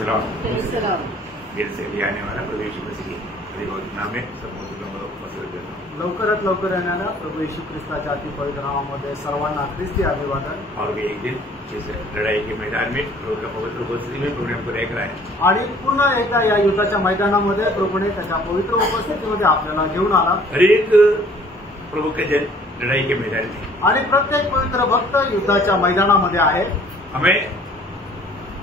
दिल से भी आने वाला प्रभु यीशु मसीह के नाम में लवकरात लवकर येणाऱ्या प्रभू येशू ख्रिस्ताच्या अति पवित्र नामामध्ये सर्वांना ख्रिस्ती अभिवादन। और भी एक दिन जैसे लड़ाई के मैदान में प्रभु का पवित्र उपस्थिति में प्रोग्राम को लेकर आए आणि पुन्हा एकदा या युद्धाच्या मैदानामध्ये प्रभूने त्याच्या पवित्र उपस्थितीमध्ये आपल्याला घेऊन आला। हर एक प्रभु के जन लड़ाई के मैदान में आणि प्रत्येक पवित्र भक्त युद्धाच्या मैदानामध्ये आहे। हमें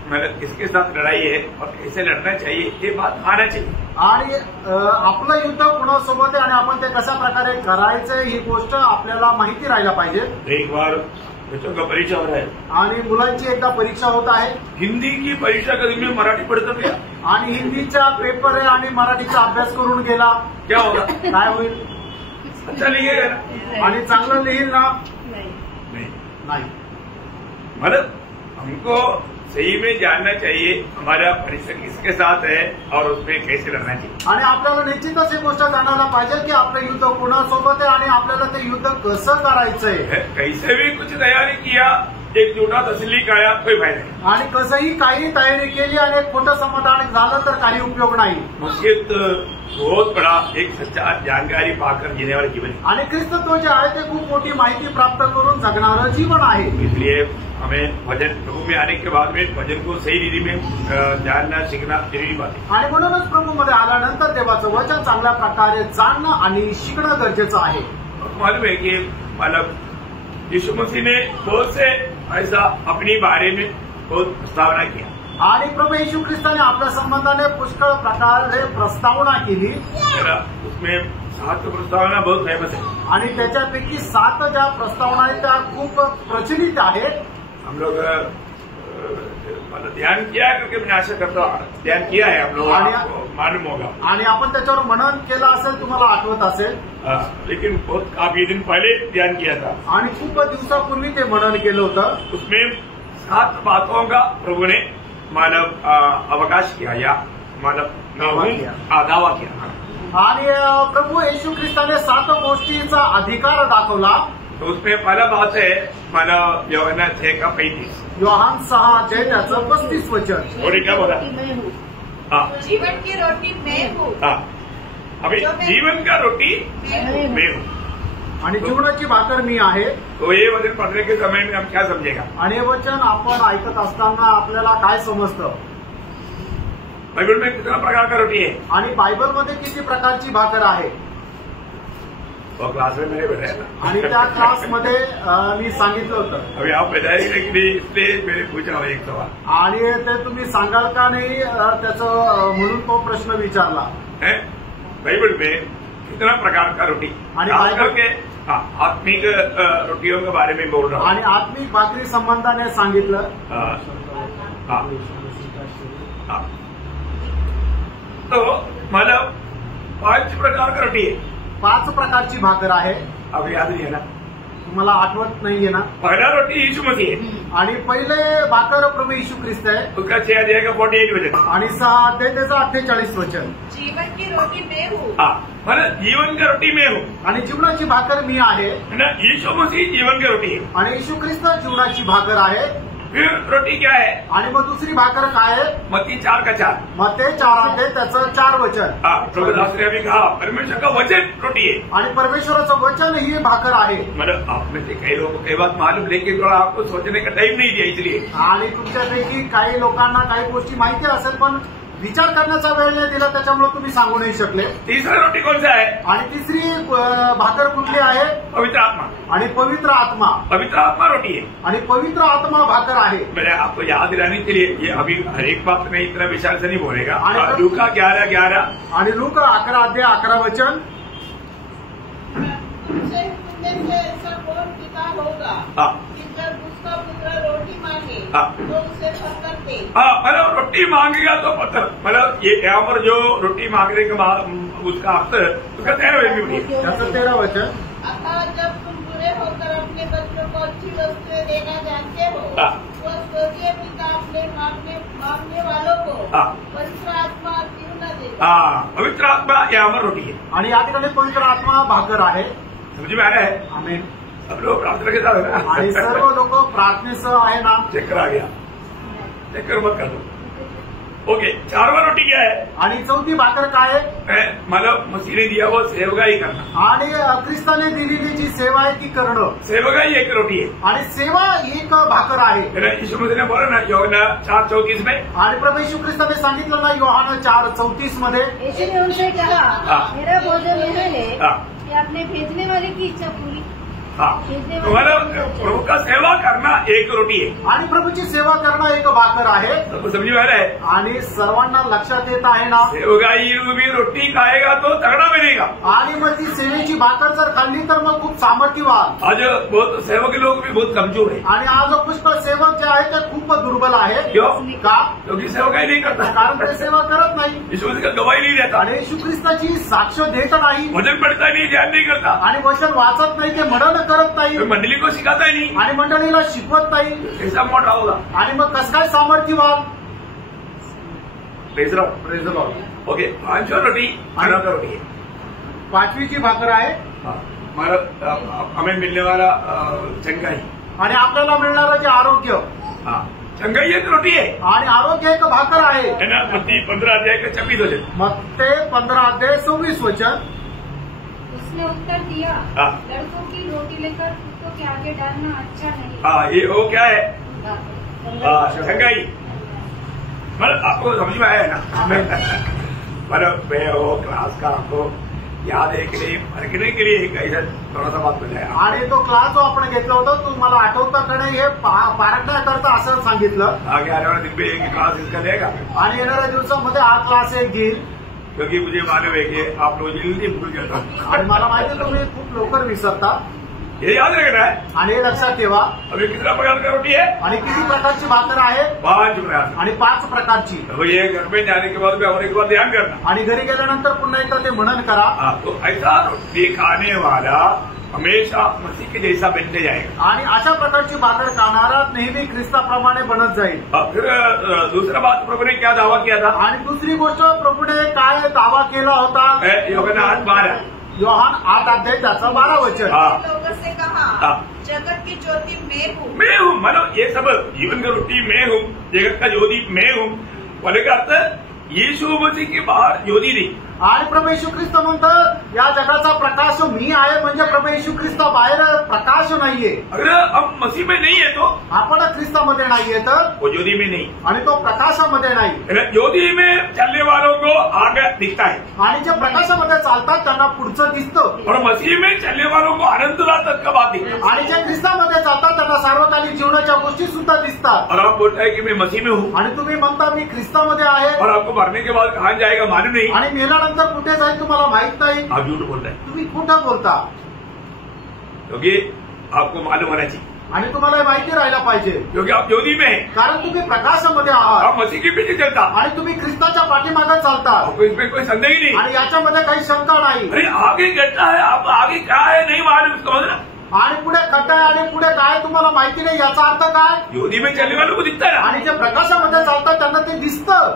मतलब किसके साथ लड़ाई है और कैसे लड़ना चाहिए ये बात आना चाहिए। आणि आपलं युद्ध कोणासोबत आहे आणि आपण ते कशा प्रकारे करायचं ही गोष्ट आपल्याला माहिती राहायला पाहिजे। एक बार बच्चों का परीक्षा हो रहा है आणि मुलांची एकदा परीक्षा होत आहे। हिंदी की परीक्षा कधी मी मराठी पढ़ता गया आणि हिंदीचा पेपर आहे आणि मराठीचा अभ्यास करून गेला, क्या होगा? काय होईल? अच्छा लिहिएगा ना आणि चांगलं लिहिल ना? नहीं। मतलब हमको सही में जानना चाहिए हमारा परीक्षा किसके साथ है और उसमें कैसे लड़ना चाहिए। आणि आपल्याला निश्चितच ही गोष्ट जाणायला पाहिजे की आपलं युद्ध कोणासोबत आहे आणि आपल्याला ते युद्ध कसं करायचंय। कैसे भी कुछ तैयारी किया एक झूठा तसलीक आया कोई फायदा नहीं। आणि कसंही काही तयारी केली आणि एक खोटं समाधान झालं तर काही उपयोग नाही। मुश्किल बहुत बड़ा एक सच्चा जानकारी पाकर जीने वाला जीवन है आणि ख्रिस्तत्व जे आहे ते खूप मोठी माहिती प्राप्त करून जगणारं जीवन आहे। इसलिए हमें भजन प्रभु में आने के बाद में भजन को सही रीति में जानना सीखना जरूरी बात है। आणि म्हणूनच प्रभूमध्ये आल्यानंतर देवाचं वचन चांगल्या प्रकारे जाणणं आणि शिकणं गरजेचं आहे। मालूम है कि मतलब यीशु मसीह ने बहुत से ऐसा अपनी बारे में बहुत प्रस्तावना किया आणि प्रभू येशू ख्रिस्ताने आपल्या संबंधाने पुष्कळ प्रकारे प्रस्तावना केली। उसमें 7 प्रस्तावना बहुत फेमस है आणि त्याच्यापैकी 7 ज्या प्रस्तावना आहेत त्या खूप प्रचलित आहेत। हम लोग मतलब ध्यान किया करके मैं आशा करता हूँ ध्यान किया है हम लोग मालूम होगा आणि आपण त्याच्यावर मनन केलं असेल, तुम्हाला आठवत असेल। लेकिन बहुत काफी दिन पहले ध्यान किया था आणि खूप दिवसापूर्वी ते मनन केलं होतं। उसमें 7 बातों का प्रभु ने मानव अवकाश किया या मानव दावा किया आणि प्रभू येशू ख्रिस्ताने 7 गोष्टीचा अधिकार दाखवला। तो उसमें पहला बात है मानव यूहन्ना 6:35 योहान 6 त्याचं 35 वचन। और क्या बोला? जीवन की रोटी मैं हूँ। अभी जीवन का रोटी मैं हूँ आणि जीवनाची भाकर मी आहे। तो ये वचन पढ़ने के समय में हम क्या समझेगा? आणि हे वचन आपण ऐकत असताना आपल्याला काय समजतं? बाइबल में कितना प्रकार का रोटी है आणि बायबलमध्ये किती प्रकारची भाकर आहे? वो क्लास में मैंने बताया था आणि त्या क्लासमध्ये मी सांगितलं होतं। अभी आप बताइए कि इसलिए मैंने पूछा एक सवाल आणि ते तुम्ही सांगाल का नाही त्याचं म्हणून तो प्रश्न विचारला। बाइबल में कितना प्रकार का रोटी आणि बाइबल के आत्मिक रोटियों के बारे में बोल रहा हूँ आणि आत्मिक भाकरी संबंधाने सांगितलं। तो मतलब 5 प्रकार का रोटी है, 5 प्रकारची भाकर आहे। अब याद नहीं है ना? तुम्हाला आठवत नाहीये ना? पहला रोटी यीशु मसीह है आणि पहिले भाकर प्रभू येशू ख्रिस्त आहे। उसका 6 अध्याय का 48 वचन आणि 6 अध्याय त्याचं 48 वचन। जीवन की रोटी मैं हूँ। मतलब जीवन का रोटी मैं हूँ आणि जीवनाची भाकर मी आहे ना। यीशु मसीह जीवन की रोटी है आणि येशू ख्रिस्त जीवनाची भाकर आहे। फिर रोटी क्या है? आणि मग दुसरी भाकर काय आहे? मत्ती 4:4 मत्ती 4 अध्याय त्याचं 4 वचन। प्रभुदास ने अभी कहा परमेश्वर का वचन रोटी है आणि परमेश्वराचं वचन ही भाकर आहे। मतलब आप में से कई लोगों को कई बात मालूम लेकिन थोड़ा आपको सोचने का टाइम नहीं दिया इसलिए। आणि तुमच्यापैकी काही लोकांना काही गोष्टी माहिती असेल पण विचार करण्याचा वेळ नाही दिला, त्याच्यामुळे तुम्ही सांगू नाही शकले। तीसरा रोटी कौन सा है? आणि तिसरी भाकर कुठली आहे? पवित्र आत्मा। आणि पवित्र आत्मा। पवित्र आत्मा रोटी है आणि पवित्र आत्मा भाकर आहे। मैंने आपको याद दिलाने के लिए ये अभी हर एक बात में इतना विशाल से नहीं बोलेगा। लूका 11:11 आणि लूका 11 अध्याय 11 वचन। उसका पुत्र रोटी मांगे तो उसे पत्थर दे। मतलब रोटी मांगेगा तो पत्थर, मतलब ये यहाँ पर जो रोटी मांगने के बाद उसका अर्थ उसका 13 वचन। अतः जब तुम पूरे होकर अपने बच्चों को अच्छी वस्तुएं देना जानते हो वो स्वर्गीय पिता अपने मांगने वालों को पवित्र आत्मा क्यों न दे? पवित्र आत्मा यहाँ पर रोटी है आणि या ठिकाणी पवित्र आत्मा भाकर आहे। समझ में आ रहा है? आमेन। सब लोग प्रार्थना के साथ है ना? आणि सर्व लोक प्रार्थनेसह आहे ना? चक्कर आ गया, चक्कर मत कर दो। ओके, 4वां रोटी क्या है? आणि 4थी भाकर काय आहे? मतलब मसीह ने दिया वो सेवकाई करना, आणि ख्रिस्ताने दिलेली जी सेवा आहे ती करणं. सेवकाई एक रोटी है. आणि सेवा एक भाकर आहे. यीशु मसीह ने बोला ना यूहन्ना 4:34 में, आणि प्रभू येशू ख्रिस्ताने सांगितलं ना यूहन्ना 4:34 मध्ये, यीशु ने उनसे कहा, मेरा भोजन यह है हाँ, कि अपने भेजने वाले की इच्छा पूरी. हाँ, तो मतलब प्रभु का सेवा करना एक रोटी है. आणि प्रभूची सेवा करणं एक भाकर आहे. सबको समझ में आ रहा है? आणि सर्वांना लक्षात येत आहे ना? सेवकाई रूपी रोटी खाएगा तो तगड़ा बनेगा. आणि मग ती सेवेची भाकर जर खाल्ली तर मग खूप सामर्थ्यवान. आज बहुत सेवक लोग भी बहुत कमजोर है. आणि आज पुष्कळ सेवक जे आहे ते खूप दुर्बल आहे. क्यों? का? क्योंकि सेवकाई नहीं करता, कारण ते सेवा करत नाही. यीशु मसीह का गवाही नहीं देता, आणि येशू ख्रिस्ताची साक्ष देत नाही. वचन पढ़ता नहीं, ध्यान नहीं करता, आणि वचन वाचत नाही, ते मनन करत नाही, मंडली को सिखाता ही नहीं. आणि मंडळीला शिकवत नाही. कैसा मोटा होगा? आणि मग कसं काय सामर्थ्यवान? Praise Lord. Praise the Lord. Okay, 5वां रोटी अनोखा रोटी है. 5वीची भाकर आहे. हमारा हमें मिलने वाला चंगाई, आणि आपल्याला मिळणारं जे आरोग्य, हाँ, चंगाई एक रोटी है. आणि आरोग्य एक भाकर आहे. है ना? मत्ती 15 अध्याय का 26 वचन. मत्ते 15:26 वचन. उसने उत्तर दिया, हाँ, लड़कों की रोटी लेकर कुत्तों के आगे डालना अच्छा नहीं. हाँ, ये वो क्या है? चंगाई. मतलब आपको समझ में आया है ना? मतलब मैं वो क्लास का आपको याद है कि नहीं, परखने के लिए एक ऐसा थोड़ा सा बात बताया. आणि तो क्लास जो आपण घेतला होता तुम्हाला आठवतं का नाही? हे पारखण्याकरता असं सांगितलं. आगे आने वाले दिन पे एक क्लास इसका देगा. आणि येणाऱ्या दिवसामध्ये हा क्लास एक घेईल. क्योंकि मुझे मालूम है कि आप लोग जल्दी भूल जाता. आणि मला माहिती आहे तुम्ही खूप लवकर विसरता. ये याद रखना है. आणि हे लक्षात ठेवा. अभी कितना प्रकार का रोटी है? आणि किती प्रकारची भाकर आहे? 5 प्रकार. आणि 5 प्रकारची. तो ये घर में जाने के बाद होने के बाद ध्यान करना. आणि घरी गेल्यानंतर पुन्हा एकदा ते मनन करा. हाँ, तो ऐसा रोटी खाने वाला हमेशा मसीह के जैसा बनते जाएगा. आणि अशा प्रकारची भाकर खाणारा नेहमी ख्रिस्ताप्रमाणे बनत जाईल. फिर दूसरा बात प्रभु ने क्या दावा किया था? आणि दुसरी गोष्ट प्रभूने काय दावा केला होता? यूहन्ना 8:12. योहान 8 त्याचं 12 वचन. लोगों से कहा, जगत की ज्योति मैं हूँ. मतलब ये सब जीवन की रोटी मैं हूँ, जगत का ज्योति मैं हूँ. बोले का अर्थ यीशु मसीह के बाहर ज्योति नहीं. आणि प्रभू येशू ख्रिस्त म्हणतात या जगाचा प्रकाश मी आहे. म्हणजे प्रभू येशू ख्रिस्त बाहेर प्रकाश नाहीये. अगर हम मसीह में नहीं है तो आपण ख्रिस्तामध्ये नाहीये तर वो ज्योति में नहीं. आणि तो प्रकाशामध्ये नाही. ज्योति में चलने वालों को आगे दिखता है, आणि जे प्रकाशामध्ये चालतात त्यांना पुढचं दिसतं. और मसीह में चलने वालों को अनंतता तक का बात दिखता है. आणि जे ख्रिस्तामध्ये चालतात त्यांना सार्वकालिक जीवनाच्या गोष्टी सुद्धा दिसतात. और आप बोलता है कि मैं मसीह में हूँ, आणि तुम्ही म्हणता मी ख्रिस्तामध्ये आहे. और आपको मरने के बाद कहाँ जाएगा मालूम नहीं. आणि मेल्यानंतर कुठे जाईल तुम्हाला माहित नाही. आप झूठ बोलता है. तुम्ही खोटं बोलता. क्योंकि आपको मालूम होना चाहिए, आणि तुम्हाला हे माहिती राहायला पाहिजे. क्योंकि आप ज्योति में है. कारण तुम्ही प्रकाशामध्ये आहात. आप मसीह के पीछे चलता. आणि तुम्ही ख्रिस्ताच्या पाठीमागे चालता. आपको इसमें कोई संदेह ही नहीं. आणि याच्यामध्ये काही शंका नाही. अरे आगे घटना है, आप आगे क्या है नहीं मालूम. इसका मतलब आणि पुढे खड्डा आहे आणि पुढे काय तुम्हाला माहिती नाही. याचा अर्थ काय? ज्योति में चलने वालों को दिखता है. आणि जे प्रकाशामध्ये चालतात त्यांना ते दिसतं.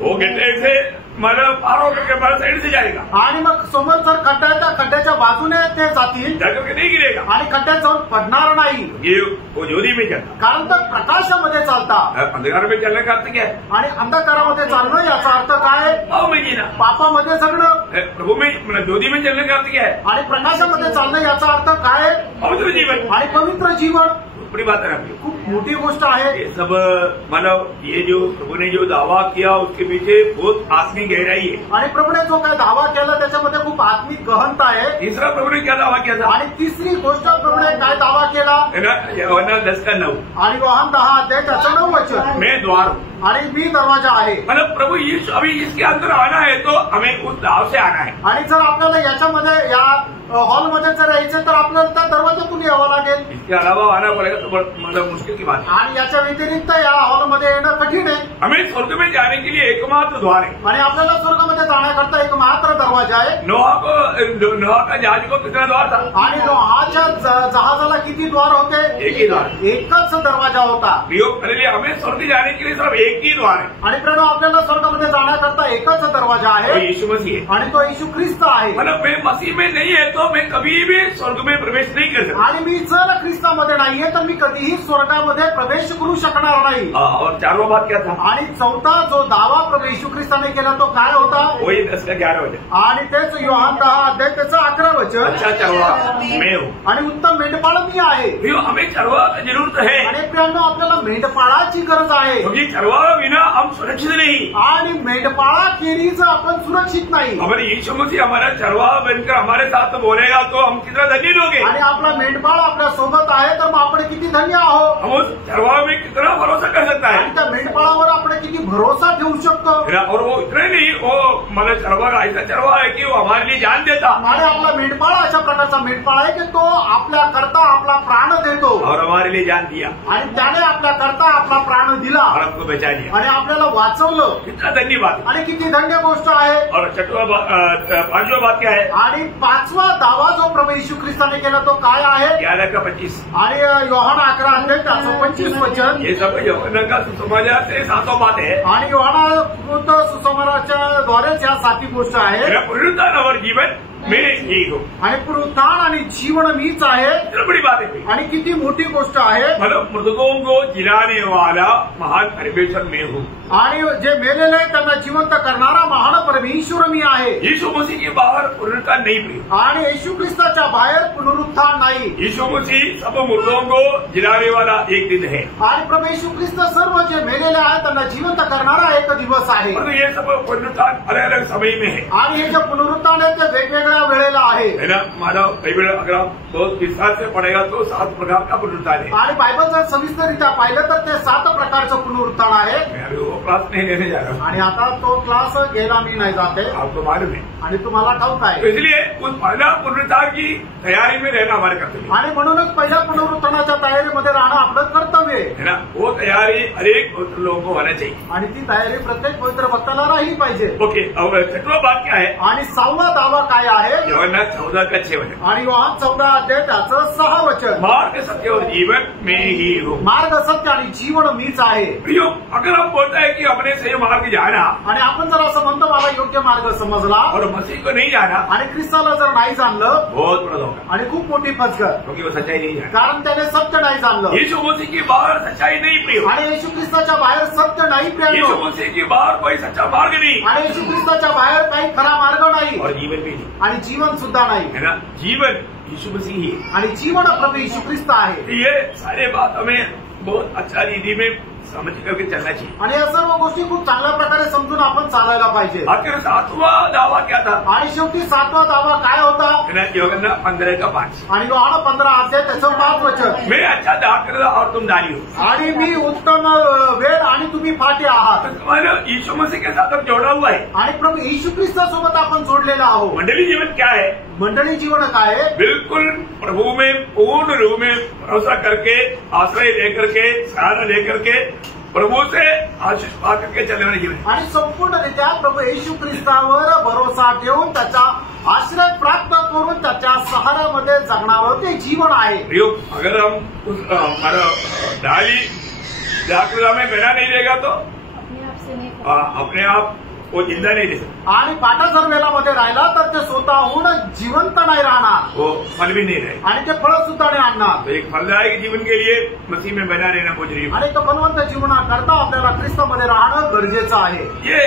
वो गड्ढे से मतलब पार होकर के बाहर साइड से जाएगा. आणि मग समोर जर खड्डा आहे त्या खड्ड्याच्या बाजूने ते जातील. जाकर के नहीं गिरेगा. आणि खड्ड्यात जाऊन पडणार नाही. ये वो ज्योति में चलता. कारण तर प्रकाशामध्ये चालता. अंधकार में चलने का अर्थ क्या है? आणि अंधकारामध्ये चालणं याचा अर्थ काय? पाव में जीना. पापामध्ये जगणं. प्रभु में मतलब ज्योति में चलने का अर्थ क्या है? आणि प्रकाशामध्ये चालणं याचा अर्थ काय? पवित्र जीवन. आणि पवित्र जीवन. बड़ी बात है आपकी. खूप मोठी गोष्ट आहे. ये सब मतलब ये जो प्रभु ने जो दावा किया उसके पीछे बहुत आत्मिक गहराई है. आणि प्रभूने जो काय दावा केला त्याच्यामध्ये खूप आत्मिक गहनता आहे. तीसरा प्रभु ने क्या दावा किया था? आणि तिसरी गोष्ट प्रभूने काय दावा केला? है ना, यूहन्ना 10:9. आणि योहान 10 त्याचं 9 वचन. मैं द्वार हूँ. आणि मी दरवाजा आहे. मतलब प्रभु यीशु अभी इसके अंदर आना है तो हमें उस दाव से आना है. आणि जर आपल्याला याच्यामध्ये या हॉलमध्ये जर यायचं तर आपल्याला त्या दरवाजातून यावं लागेल. इसके अलावा आना पड़ेगा तो मतलब मुश्किल की बात है. आणि याच्या व्यतिरिक्त या हॉलमध्ये येणं कठीण आहे. हमें स्वर्ग में जाने के लिए एकमात्र द्वार है. आणि आपल्याला स्वर्गामध्ये जाण्याकरता एक मात्र दरवाजा आहे. नोहा का जहाज को कितना द्वार था? आणि नोहाच्या जहाजाला किती द्वार होते? एक ही द्वार. एकच दरवाजा होता. हमें स्वर्ग जाने के लिए सिर्फ एक ही द्वार है. आणि प्रेरणा आपल्याला स्वर्गामध्ये जाण्याकरता एकच दरवाजा वो आहे. यीशु मसीह है. आणि तो येशू ख्रिस्त आहे. मतलब मैं मसीह में नहीं है तो मैं कभी भी स्वर्ग में प्रवेश नहीं कर सकता। आणि मी जर ख्रिस्तामध्ये नाहीये तर मी कधीही स्वर्गामध्ये प्रवेश करू शकणार नाही। और 4वां बात क्या था? आणि चौथा जो दावा प्रभू येशू ख्रिस्ताने केला तो काय होता? वही 10:11 वचन। आणि तेच योहान 10 त्याचं 11 वचन। अच्छा चरवा मैं हूँ। आणि उत्तम मेंढपाळ मी आहे। हमें चरवा की जरूरत है। आणि प्रियांनो आपल्याला मेंढपाळाची गरज आहे। क्योंकि चरवा बिना हम सुरक्षित नहीं। आणि मेंढपाळाखेरीज आपण सुरक्षित नाही। हमारे यीशु मसीह हमारा चरवा बनकर हमारे साथ बोलेगा तो हम कितना धन्य होंगे। आणि आपला मेंढपाळ आपल्या सोबत आहे तर मग आपण किती धन्य आहोत। हम उस चरवा में कितना भरोसा कर सकता है। आणि त्या मेंढपाळावर आपण किती भरोसा ठेवू शकतो। और वो इतना नहीं, वो मतलब चरवा का ऐसा चरवा है कि वो हमारे लिए जान देता। आणि आपला मेंढपाळ अशा प्रकारचा मेंढपाळ आहे की तो आपल्या करता आपला प्राण देतो। और हमारे लिए जान दिया। आणि त्याने आपल्या करता आपला प्राण दिला और हमको बचा लिया। आणि आपल्याला वाचवलं। कितना धन्यवाद। आणि किती धन्य गोष्ट आहे। और 5वां बात क्या है? आणि 5वा दावा जो प्रभू येशू ख्रिस्ताने केला तो काय आहे? 11:25। आणि योहान 11:25 वचन। ये सब यूहन्ना का सुसमाचार से 7वां बात है। आणि योहाना सुसमाचाराच्या द्वारेच या 7वी गोष्ट आहे। मेरा पुनरुत्थान और जीवन मैं ही हूँ। आणि पुनरुत्थान आणि जीवन मीच आहे। इतनी बड़ी बात है। आणि किती मोठी गोष्ट आहे। मतलब मृतकों को जिलाने वाला महान परमेश्वर मैं हूँ। आणि जे मेलेले आहेत त्यांना जिवंत करणारा महान परमेश्वर मी आहे। यीशु मसीह के बाहर पुनरुत्थान नहीं प्रिय। आणि येशू ख्रिस्ताच्या बाहेर पुनरुत्थान नाही। यीशु मसीह सब मुर्दों को जिलाने वाला एक दिन है। आणि प्रभू येशू ख्रिस्त सर्व जे मेलेले आहेत त्यांना जिवंत करणारा एक दिवस आहे। परंतु ये सब पुनरुत्थान अलग अलग समय में है। आणि हे जे पुनरुत्थान आहे ते वेगवेगळ्या वेळेला आहे। है ना? मानव बाइबल अगर आप बहुत विस्तार से पढ़ेगा तो 7 प्रकार का पुनरुत्थान है। आणि बायबल जर सविस्तररित्या पाहिलं तर ते 7 प्रकारचं पुनरुत्थान आहे। मैं अभी वो क्लास नहीं लेने जा रहा हूँ। आणि आता तो क्लास घ्यायला मी नाही जाते। आपको मालूम है। आणि तुम्हाला ठाऊक तो आहे। इसलिए उस पहला पुनरुत्थान की तैयारी में रहना हमारे कर्तव्य आणि म्हणूनच पहिल्या पुनरुत्थानाच्या तयारीमध्ये राहणं आपलं कर्तव्य आहे। है ना? वो तैयारी हर एक पवित्र लोगों को होना चाहिए। आणि ती तयारी प्रत्येक पवित्र भक्ताला राहिली पाहिजे। ओके, अब 6वां बात क्या है? आणि 6वा दावा काय आहे? यूहन्ना 14:6 आणि योहान 14 त्याचं 6 वचन। मार्ग सत्य और जीवन मैं ही हूँ। मार्ग सत्य आणि जीवन मीच आहे। प्रियो, अगर हम बोलता है कि अपने सही मार्ग जाना आणि आपण जर असं म्हणतो मला योग्य मार्ग समजला और मसीह को नहीं जाना, आणि ख्रिस्ताला जर नाही जाणलं बहुत बड़ा धोखा। आणि खूप मोठी फसगत, क्योंकि वो सच्चाई नहीं जाना। कारण त्याने सत्य नाही जाणलं। यीशु मसीह की बाहर सच्चाई नहीं प्रियो। आणि येशू ख्रिस्ताच्या बाहेर सत्य नाही यीशु प्रियांनो। मसीह की बाहर कोई सच्चा मार्ग नहीं आणि येशू ख्रिस्ताच्या बाहेर काही खरा मार्ग नाही और जीवन भी नहीं, आणि जीवन सुद्धा नाही। है ना? जीवन यीशु मसीह ही है। आणि जीवन प्रभू येशू ख्रिस्त आहे। तो ये सारे बात हमें बहुत अच्छा रीति में समझ करके चलना चाहिए। आणि या सर्व गोष्टी खूप चांगल्या प्रकारे समजून आपण चालायला पाहिजे। आखिर 7वां दावा क्या था? आणि शेवटी 7वा दावा काय होता? है ना? यूहन्ना 15:5। आणि योहान 15 त्याचं 5 वचन। मैं अच्छा दाखला और तुम डाली हो। आणि मी उत्तम वेळ आणि तुम्ही फाटे आहात। तो तुम्हारा यीशु मसीह के साथ अब जोड़ा हुआ है। आणि प्रभू येशू ख्रिस्तासोबत आपण जोडलेला आहोत। मंडली जीवन क्या है? मंडळी जीवन काय आहे? बिल्कुल प्रभु में पूर्ण रूप में भरोसा करके, आश्रय लेकर के, सहारा लेकर के, प्रभु से आशीष पा करके चलने वाले जीवन। आणि संपूर्णरित्या प्रभू येशू ख्रिस्तावर भरोसा ठेवून त्याचा आश्रय प्राप्त करून त्याच्या सहाऱ्यामध्ये जगणारं ते जीवन आहे। प्रियो, अगर हम उस हमारा डाली दाखला में बना नहीं रहेगा तो अपने आप से नहीं अपने आप वो जिंदा नहीं रह सकता, आणि पाटा जर वेलामध्ये राहिला तर ते स्वतःहून जिवंत नाही राहणार वो फल भी नहीं रहे। आणि ते फळ सुद्धा नाही आणणार। तो एक फलदायक जीवन के लिए मसीह में बना रहना बहुत जरूरी है। आणि तो फलवंत जीवनाकरता आपल्याला ख्रिस्तामध्ये राहणं गरजेचं आहे। ये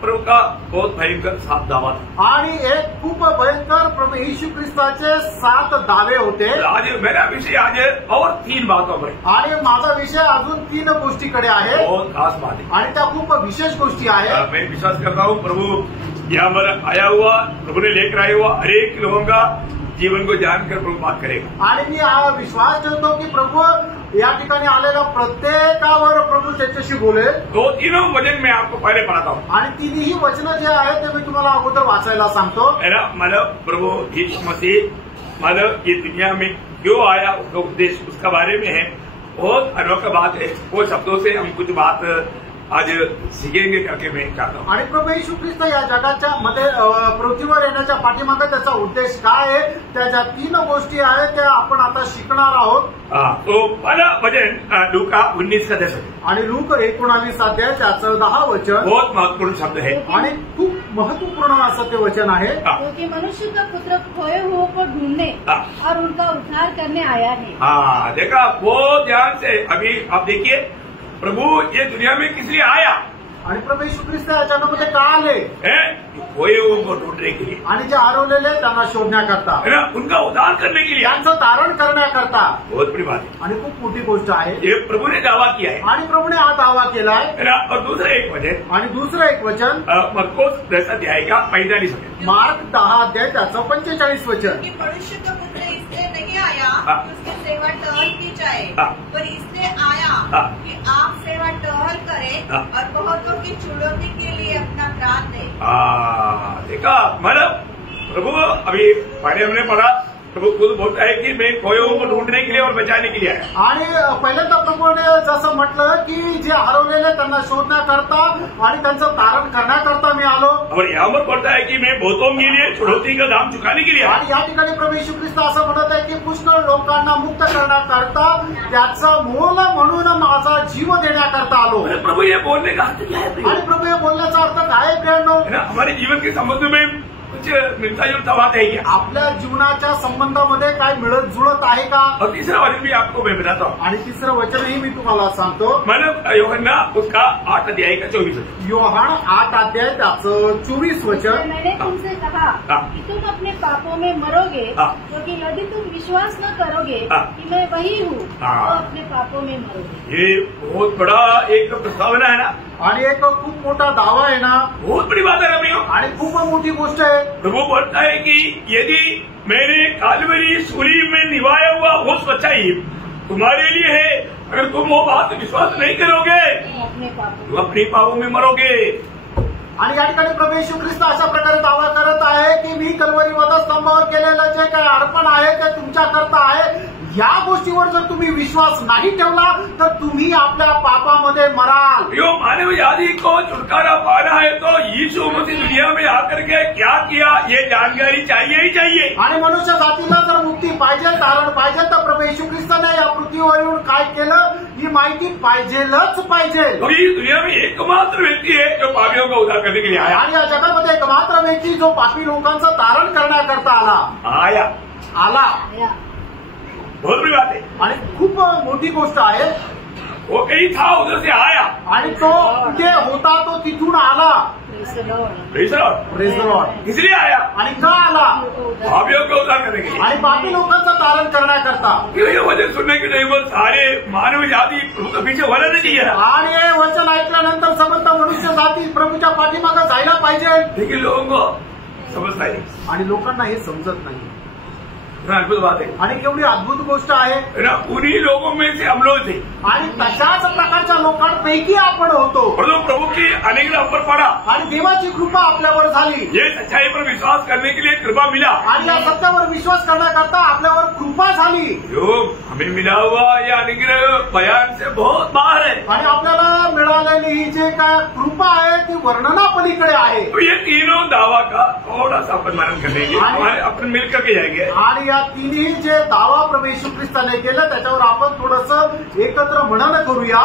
प्रभु का बहुत भयंकर 7 दावा था। आणि एक खूप भयंकर प्रभू येशू ख्रिस्ताचे 7 दावे होते। आज मेरा विषय आज और 3 बातों पर, आणि माझा विषय अजून 3 गोष्टीकडे आहे बहुत खास बात है। आणि त्या खूप विशेष गोष्टी आहेत। मैं विश्वास करता हूँ प्रभु यहाँ पर आया हुआ, प्रभु ने लेकर आया हुआ हर एक लोगों का जीवन को जानकर प्रभु बात करेगा। आणि मी हा विश्वास ठेवतो की प्रभू या ठिकाणी आलेल्या प्रत्येकावर प्रभु त्याच्याशी बोलेल। 2-3 वचन मैं आपको पहले पढ़ाता हूँ, आणि 3ही वचनं जे आहेत ते मी तुम्हाला अगोदर वाचायला सांगतो। है ना? मतलब प्रभु यीशु मसीह मतलब ये दुनिया में क्यों आया, उसका उद्देश्य उसका बारे में है। बहुत अनोखा बात है। वो शब्दों से हम कुछ बात आज सीखेंगे करके मैं चाहता हूँ। आणि प्रभू येशू ख्रिस्त या जगाच्या मध्ये पृथ्वीवर येण्याच्या पाठीमागे त्याचा उद्देश काय आहे, त्या ज्या 3 गोष्टी आहेत त्या आपण आता शिकणार आहोत। तो पहला वचन लूका 19:10 आणि लूक 19 अध्याय त्याचं 10 वचन बहुत महत्वपूर्ण शब्द है। आणि खूप महत्वपूर्ण असं ते वचन आहे, क्योंकि मनुष्य का पुत्र खोए हुओं को ढूंढने और उनका उद्धार करने आया है। हाँ, देखा वो ध्यान से। अभी आप देखिए, प्रभु ये दुनिया में किस लिए आया? आणि प्रभू येशू ख्रिस्त या जगामध्ये का आले? खोए हुओं को ढूंढने के लिए, आणि जे हरवलेले त्यांना शोधण्याकरता, है ना, उनका उद्धार करने के लिए, त्यांचं तारण करण्याकरता। बहुत बड़ी बात है, आणि खूप मोठी गोष्ट आहे। ये प्रभु ने दावा किया है, आणि प्रभूने हा दावा केलाय, है ना। और दूसरा एक वचन, आणि दुसरं एक वचन मरकोस 10 अध्याय का 45 वचन, मार्क 10 अध्याय त्याचं 45 वचन। कि मनुष्य का पुत्र इसलिए नहीं आया कि उसकी सेवा टहल की जाए, पर इसलिए आया कि आप सेवा टहल करें और बहुतों की छुड़ौती के लिए अपना प्राण दे। देखा, मतलब प्रभु, अभी पहले हमने पढ़ा, प्रभु खुद बोलता है कि मैं खोए हुओं को ढूंढने के लिए और बचाने के लिए आया। आणि पहिल्यांदा प्रभूने जसं म्हटलं की जे हरवलेले त्यांना शोधण्याकरता आणि त्यांचं तारण करण्याकरता मी आलो। और यहाँ पर बोलता है कि मैं बहुतों के लिए छुड़ौती का दाम चुकाने के लिए आया। आणि या ठिकाणी प्रभू येशू ख्रिस्त असं म्हणत आहे की पुष्कळ लोकांना मुक्त करण्याकरता त्याचं मोल म्हणून माझा जीव देण्याकरता आलो। प्रभु ये बोलने का अर्थ क्या है? आणि प्रभू हे बोलण्याचा अर्थ काय आहे प्रियांनो? हमारे जीवन के संबंध में कुछ मिलता जुलता बात है क्या? आपल्या जीवनाच्या संबंधामध्ये काय मिळत जुळत आहे का? और तीसरा वचन भी आपको मैं बताता हूँ, आणि तिसरं वचनही मी तुम्हाला सांगतो। मतलब यूहन्ना उसका 8 अध्याय का 24 वचन, योहान 8 अध्याय त्याचं 24 वचन। मैंने तुमसे कहा कि तुम अपने पापों में मरोगे, क्योंकि यदि तुम विश्वास न करोगे कि मैं वही हूँ तो अपने पापों में मरोगे। ये बहुत बड़ा एक प्रस्तावना है ना, आणि एक खूप मोठा दावा आहे ना, बहुत बड़ी बात है रमियो, आणि खूप मोठी गोष्ट आहे। प्रभु बोलता है कि यदि मैंने कालवरी सूली में निभाया हुआ वो सच्चाई तुम्हारे लिए है, अगर तुम वो बात विश्वास नहीं करोगे तुम अपने पापों में मरोगे। आणि या ठिकाणी प्रभू येशू ख्रिस्त अशा प्रकारे दावा करत आहे की मी कल्वरी वधस्तंभावर केलेलं जे काही अर्पण आहे ते तुमच्याकरता आहे। या गोष्टीवर जर तुम्ही विश्वास नाही ठेवला तर तुम्ही आपल्या पापामध्ये मराल। यो मानव जाति को छुटकारा पाना है तो यीशु मसीह दुनिया में आकर के क्या किया ये जानकारी चाहिए ही चाहिए। आणि मनुष्य जातीला जर मुक्ती पाहिजे, तारण पाहिजे तर प्रभू येशू ख्रिस्ताने या पृथ्वीवर येऊन काय केलं ही माहिती पाहिजेलच पाहिजे। तो इस दुनिया में एकमात्र व्यक्ति है जो पापियों का उद्धार करने के लिए आया। आणि या जगामध्ये एकमात्र व्यक्ती जो पापी लोकांचं तारण करण्याकरता आला। बहुत बड़ी बात है आणि खूप मोठी गोष्ट आहे। वो कहीं था, उधर से आया, आणि तो कुठे होता तो तिथून आला। Praise the Lord. इसलिए आया, आणि का आला? पापियों का उद्धार करने के लिए, आणि पापी लोकांचं तारण करण्याकरता। ये वचन सुनने के टाइम पर सारे मानव जाति प्रभु के पीछे होना नहीं चाहिए ना। आणि हे वचन ऐकल्यानंतर समस्त मनुष्य जाती प्रभूच्या पाठीमागे जायला पाहिजे, लेकिन लोगों को समजता नहीं, आणि लोकांना हे समजत नाही। अद्भुत बात है, आणि केवढी अद्भुत गोष्ट आहे ना। उन्हीं लोगों में से हम लोग थे, आणि तशाच प्रकारच्या लोकांपैकी आपण होतो। और तो प्रभु की अनुग्रह हम पर पड़ा, आणि देवाची कृपा आपल्यावर झाली। ये सच्चाई पर विश्वास करने के लिए कृपा मिला, आणि या सत्यावर विश्वास करण्याकरता आपल्यावर कृपा झाली। जो हमें मिला हुआ ये अनुग्रह बयान से बहुत बाहर है। आणि आपल्याला मिळालेली ही जे काय कृपा आहे ती वर्णनापलीकडे आहे। तो ये तीनों दावा का थोड़ा सा अपन मनन करेंगे, हमारे अपन मिल करके जाएंगे। आणि या तिन्ही जे दावा प्रभू येशू ख्रिस्ताने केलं त्याच्यावर आपण थोडंसं एकत्र मनन करूया।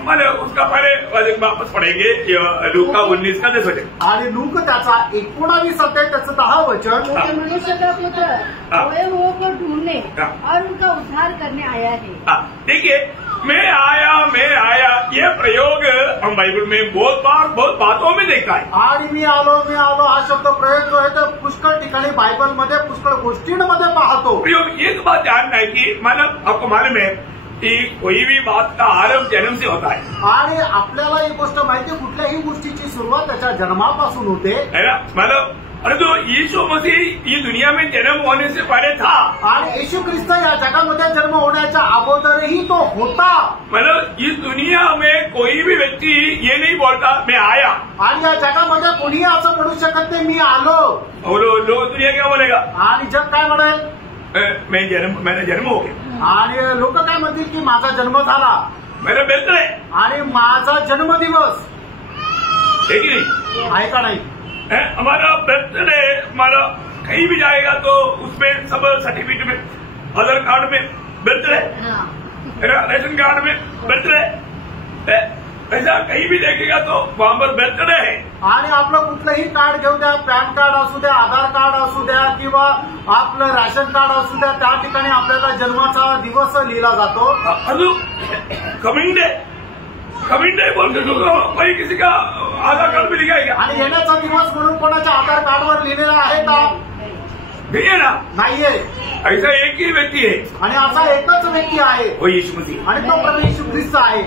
मैंने उसका पहले वापस पढ़ेंगे लूका 19 का 10 वचन, आणि लूक त्याचा 19 अध्याय त्याचं 10 वचन। क्योंकि मनुष्य का पुत्र खोए हुओं को ढूंढने और उनका उद्धार करने आया है। देखिए, मैं आया ये प्रयोग हम बाइबल में बहुत बार बहुत बातों में देखा है। आणि मी आलो हा शब्द प्रयोग जो आहे तो पुष्कळ ठिकाणी बायबलमध्ये पुष्कळ गोष्टींमध्ये पाहतो। प्रयोग एक बात जानना है कि मतलब आपको मालूम है कि कोई भी बात का आरंभ जन्म से होता है। आणि आपल्याला ही गोष्ट माहिती, कुठल्याही गोष्टीची सुरुवात त्याच्या जन्मापासून होते, है ना। मतलब अरे तो यीशु मसीह ये दुनिया में जन्म होने से पहले था, आणि येशू ख्रिस्त या जगामध्ये जन्म होण्याच्या अगोदरही तो होता। मतलब इस दुनिया में कोई भी व्यक्ति ये नहीं बोलता मैं आया, आणि या जगामध्ये कोणीही असं म्हणू शकत नाही मी आलो। और लोग दुनिया क्या बोलेगा? आणि जग काय म्हणेल? मैंने जन्म हो गया। आणि लोक काय म्हणतील की माझा जन्म झाला, मेरा बर्थडे, आणि माझा जन्मदिवस है कि नहीं? आहे का नहीं? हमारा बर्थडे, हमारा कहीं भी जाएगा तो उसमें सब सर्टिफिकेट में, आधार कार्ड में बर्थडे, रेशन कार्ड में बर्थडे, ऐसा कहीं भी देखेगा तो वहाँ पर बर्थडे है। आणि आपलं कुठलंही कार्ड घेऊ द्या, पॅन कार्ड असू द्या, आधार कार्ड असू द्या किंवा आपलं राशन कार्ड असू द्या, त्या ठिकाणी आपल्याला जन्माचा दिवस लिहिला जातो. कमिंग डे बोलते कोई किसी का आधार कार्ड भी लिखा है क्या? आणि येण्याचा दिवस म्हणून कोणाच्या आधार कार्डवर लिहिलेला आहे का? नहीं है ना? नाहीये. ऐसा एक ही व्यक्ति है आणि असा एकच व्यक्ती आहे वो यीशु मसीह. आणि तो प्रभू येशू ख्रिस्त आहे.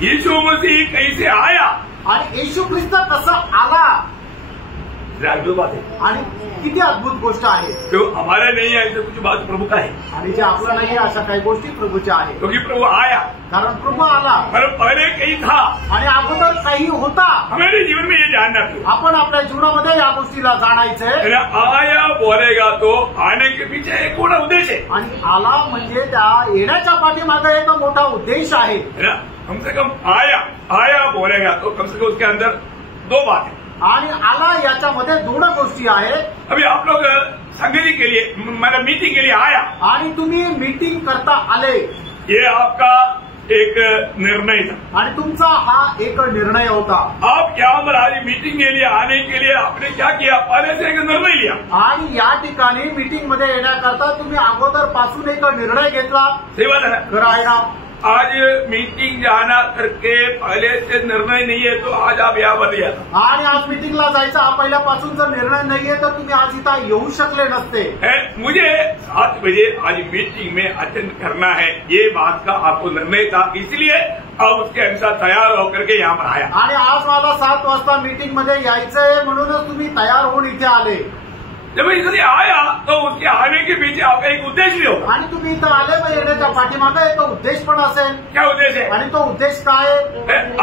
यीशु मसीह कैसे आया? आणि येशू ख्रिस्त कसा आला? बात है. आणि किती अद्भुत गोष्ट आहे. जो हमारा नहीं है ऐसे कुछ बात प्रभु का है. आणि जे आपलं नाहीये अशा काही गोष्टी प्रभूच्या आहेत. क्योंकि प्रभु आया, कारण प्रभू आला. पहले कहीं था आणि अगोदर काही होता. हमारे जीवन में ये जानना चाहिए. आपण आपल्या जीवनामध्ये या गोष्टीला जाणायचंय. आया बोलेगा तो आने के पीछे एक बड़ा उद्देश्य है. आणि आला म्हणजे त्या येण्याच्या पाठीमागे एक मोठा उद्देश आहे. कम से कम आया बोलेगा तो कम से कम उसके अंदर दो बात है. आणि आला याच्यामध्ये दोन गोष्टी आहेत. अभी आप लोग संगति के लिए मतलब मीटिंग के लिए आया आणि तुम्ही मीटिंग करता आले, ये आपका एक निर्णय था. आणि तुमचा हा एक निर्णय होता. आप यहाँ पर आज मीटिंग के लिए आने के लिए आपने क्या किया? पहले से एक निर्णय लिया. आणि या ठिकाणी मीटिंग मध्ये येण्याकरता तुम्ही अगोदर पासून एक निर्णय घेतला. सही बात है. खरं आहे ना? आज मीटिंग जाना करके पहले से निर्णय नहीं है तो आज आप यहाँ पर लिया. आणि आज मीटिंगला जायचा हा पहिल्यापासून जर निर्णय नाहीये तर तुम्ही आज इथं येऊ शकले नसते. मुझे 7 बजे आज मीटिंग में अटेंड करना है, ये बात का आपको निर्णय था, इसलिए अब उसके अनुसार तैयार होकर के यहाँ पर आया. आणि आज मला 7 वाजता मीटिंग मध्ये यायचंय म्हणूनच तुम्ही तयार होऊन इथे आले. जब इसलिए आया तो उसके आने के पीछे आपका एक उद्देश्य भी होगा. आणि तुम्ही इथं आले मग येण्याच्या पाठीमागे एक उद्देश पण असेल. क्या उद्देश्य है? आणि तो उद्देश काय?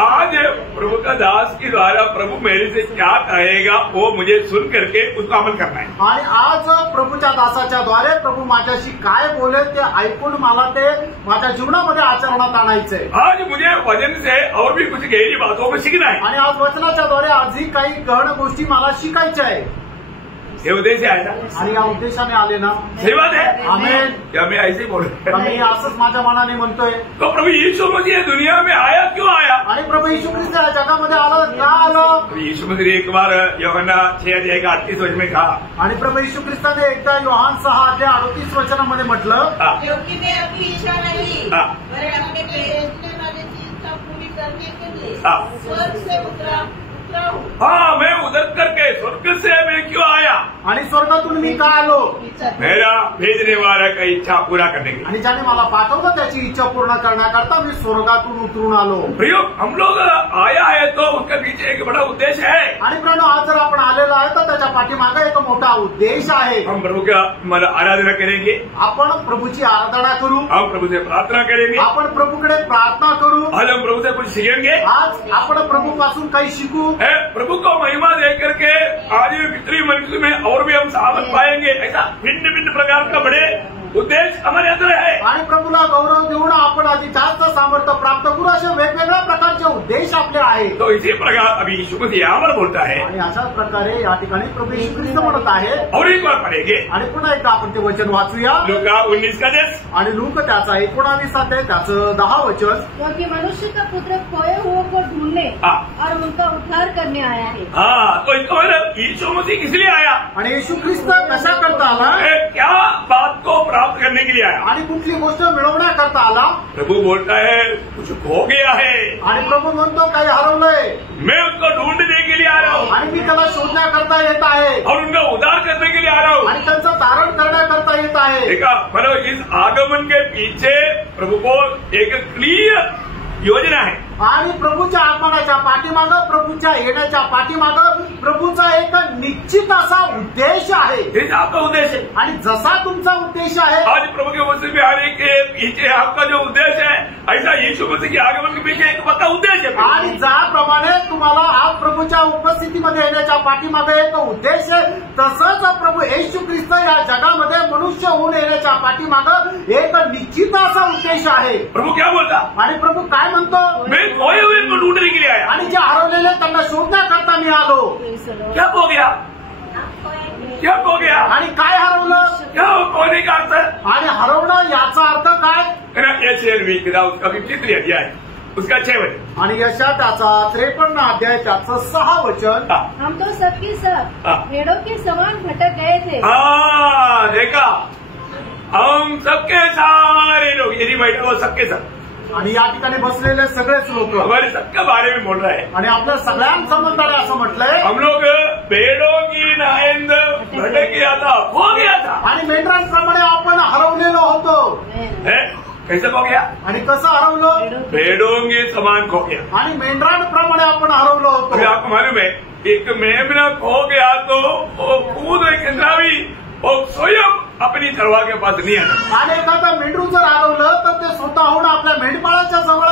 आज प्रभु का दास के द्वारा प्रभु मेरे से क्या कहेगा वो मुझे सुन करके उसका अमल करना है. आणि आज प्रभूच्या दासाच्या द्वारे प्रभू माझ्याशी काय बोलेल ते ऐकून मला ते माझ्या जीवनामध्ये आचरणात आणायचंय. आज मुझे वचन से और भी कुछ गहरी बातों को सीखना है. आणि आज वचनाच्या द्वारे आजही काही गहन गोष्टी मला शिकायच्या आहे. ये उद्देश्य आहे ना? आणि या उद्देशाने आले ना? सही बात है. आमेन. क्या मैं ऐसे बोल मी असंच माझ्या मनाने म्हणतोय. तो प्रभु यीशु मसीह दुनिया में आया क्यों आया? आणि प्रभू येशू ख्रिस्त या जगामध्ये आलं का आलं? यीशु मसीह एक बार यूहन्ना 6:38 में कहा. आणि प्रभू येशू ख्रिस्ताने एकदा योहान 6:38 वचनामध्ये म्हटलं, क्योंकि मैं अपनी इच्छा नहीं पर अपने भेजने वाले की इच्छा पूरी करने के लिए स्वर्ग से उतरा हूँ. हाँ, मैं उतर करके स्वर्ग से मैं क्यों आया? आणि स्वर्गातून मी का आलो? मेरा भेजने वाला का इच्छा पूरा करने के लिए. आणि ज्याने मला पाठवलं त्याची इच्छा पूर्ण करण्याकरता मी स्वर्गातून उतरून आलो. प्रियो, हम लोग आया है तो उसके पीछे एक बड़ा उद्देश्य है. आणि प्रणव आज जर आपण आलेलो आहे तर त्याच्या पाठीमागे एक मोठा उद्देश आहे. हम प्रभु का मतलब आराधना करेंगे, आपण प्रभूची आराधना करू, हम प्रभु से प्रार्थना करेंगे, आपण प्रभूकडे प्रार्थना करू, आज हम प्रभु से कुछ सीखेंगे, आज आपण प्रभू पासून काही शिकू. प्रभु को महिमा दे करके आज पितृ मनुष्य में और भी हम सामर्थ पाएंगे. ऐसा भिन्न भिन्न प्रकार का बड़े उद्देश्य हमारे अंदर है. आणि प्रभूला गौरव देऊन आपण अधिक जास्त सामर्थ्य प्राप्त करू असे वेगवेगळ्या प्रकारचे उद्देश आपले आहेत. तो इसी प्रकार अभी यीशु मसीह यहाँ पर बोलता है. आणि अशाच प्रकारे या ठिकाणी प्रभू येशू ख्रिस्त म्हणत आहे. और एक बार पढ़ेंगे. आणि पुन्हा एकदा आपण ते वचन वाचूया. लूका 19 का 10. आणि लूक त्याचा 19 आहे त्याचं 10 वचन. क्योंकि मनुष्य का पुत्र खोए हुए को ढूंढने और उनका उद्धार करने आया है. हाँ, तो इसका मतलब यीशु मसीह किस लिए आया? आणि येशू ख्रिस्त कशा करता आला? क्या बात को प्राप्त करने के लिए आया? आणि कुठली गोष्ट मिळवण्याकरता आला? प्रभु बोलता है कुछ खो गया है. आणि प्रभु म्हणतो काही हरवलंय. मैं उसको ढूंढने के लिए आ रहा हूँ. आणि मी त्याला शोधण्याकरता येत आहे. और उनका उद्धार करने के लिए आ रहा हूँ. आणि त्यांचं तारण करण्याकरता येत आहे. देखा, मतलब इस आगमन के पीछे प्रभु को एक क्लियर योजना है. आणि प्रभूच्या आगमनाच्या पाठीमागं, प्रभूच्या येण्याच्या पाठीमागं प्रभूचा एक निश्चित असा उद्देश आहे. हे आपका उद्देश्य है. आणि जसा तुमचा उद्देश आहे, आज प्रभु के वचन में आने के पीछे आपका जो उद्देश्य है, ऐसा यीशु मसीह के आगमन के पीछे एक पक्का उद्देश्य है. आणि ज्याप्रमाणे तुम्हाला आज प्रभूच्या उपस्थितीमध्ये येण्याच्या पाठीमागे एक उद्देश आहे, तसंच प्रभू येशू ख्रिस्त या जगामध्ये मनुष्य होऊन येण्याच्या पाठीमागं एक निश्चित असा उद्देश आहे. प्रभु क्या बोलता? आणि प्रभू काय म्हणतो? मैं खोए हुए को ढूंढने के लिए आया. आणि जे हरवलेले त्यांना शोधण्याकरता मी आलो. क्या हो गया? क्या हो गया? आणि काय हरवलं? क्या खोने का अर्थ? आणि हरवणं याचा अर्थ काय? उसका भी चित्र अध्याय उसका 6 वचन आणि यशा त्याचा 53 अध्याय त्याचं 6 वचन. हम तो सबके सब भेड़ों के समान भटक गए थे. देखा, हम सबके सारे लोग, यदि बैठा हो सबके सब, आणि या ठिकाणी बसलेले सगळेच लोक हमारे सबके बारे में बोल रहा है. आणि आपल्या सगळ्यांसंबंधाने असं म्हटलंय, हम लोग भेड़ों की नायंद भटक गया था, खो गया था. आणि मेंढरांप्रमाणे आपण हरवलेलो होतो. कैसे खो गया? आणि कसं हरवलं? भेड़ों के समान खो गया. आणि मेंढरांप्रमाणे आपण हरवलो होतो. अभी आपको मालूम है, एक मेमना खो गया तो वो खुद कितना भी वो स्वयं अपनी तलवार के पास नहीं आता. आणि एखादं मेंढरू जर हरवलं तर ते स्वतःहून आपल्या मेंढपाळाच्या जवळ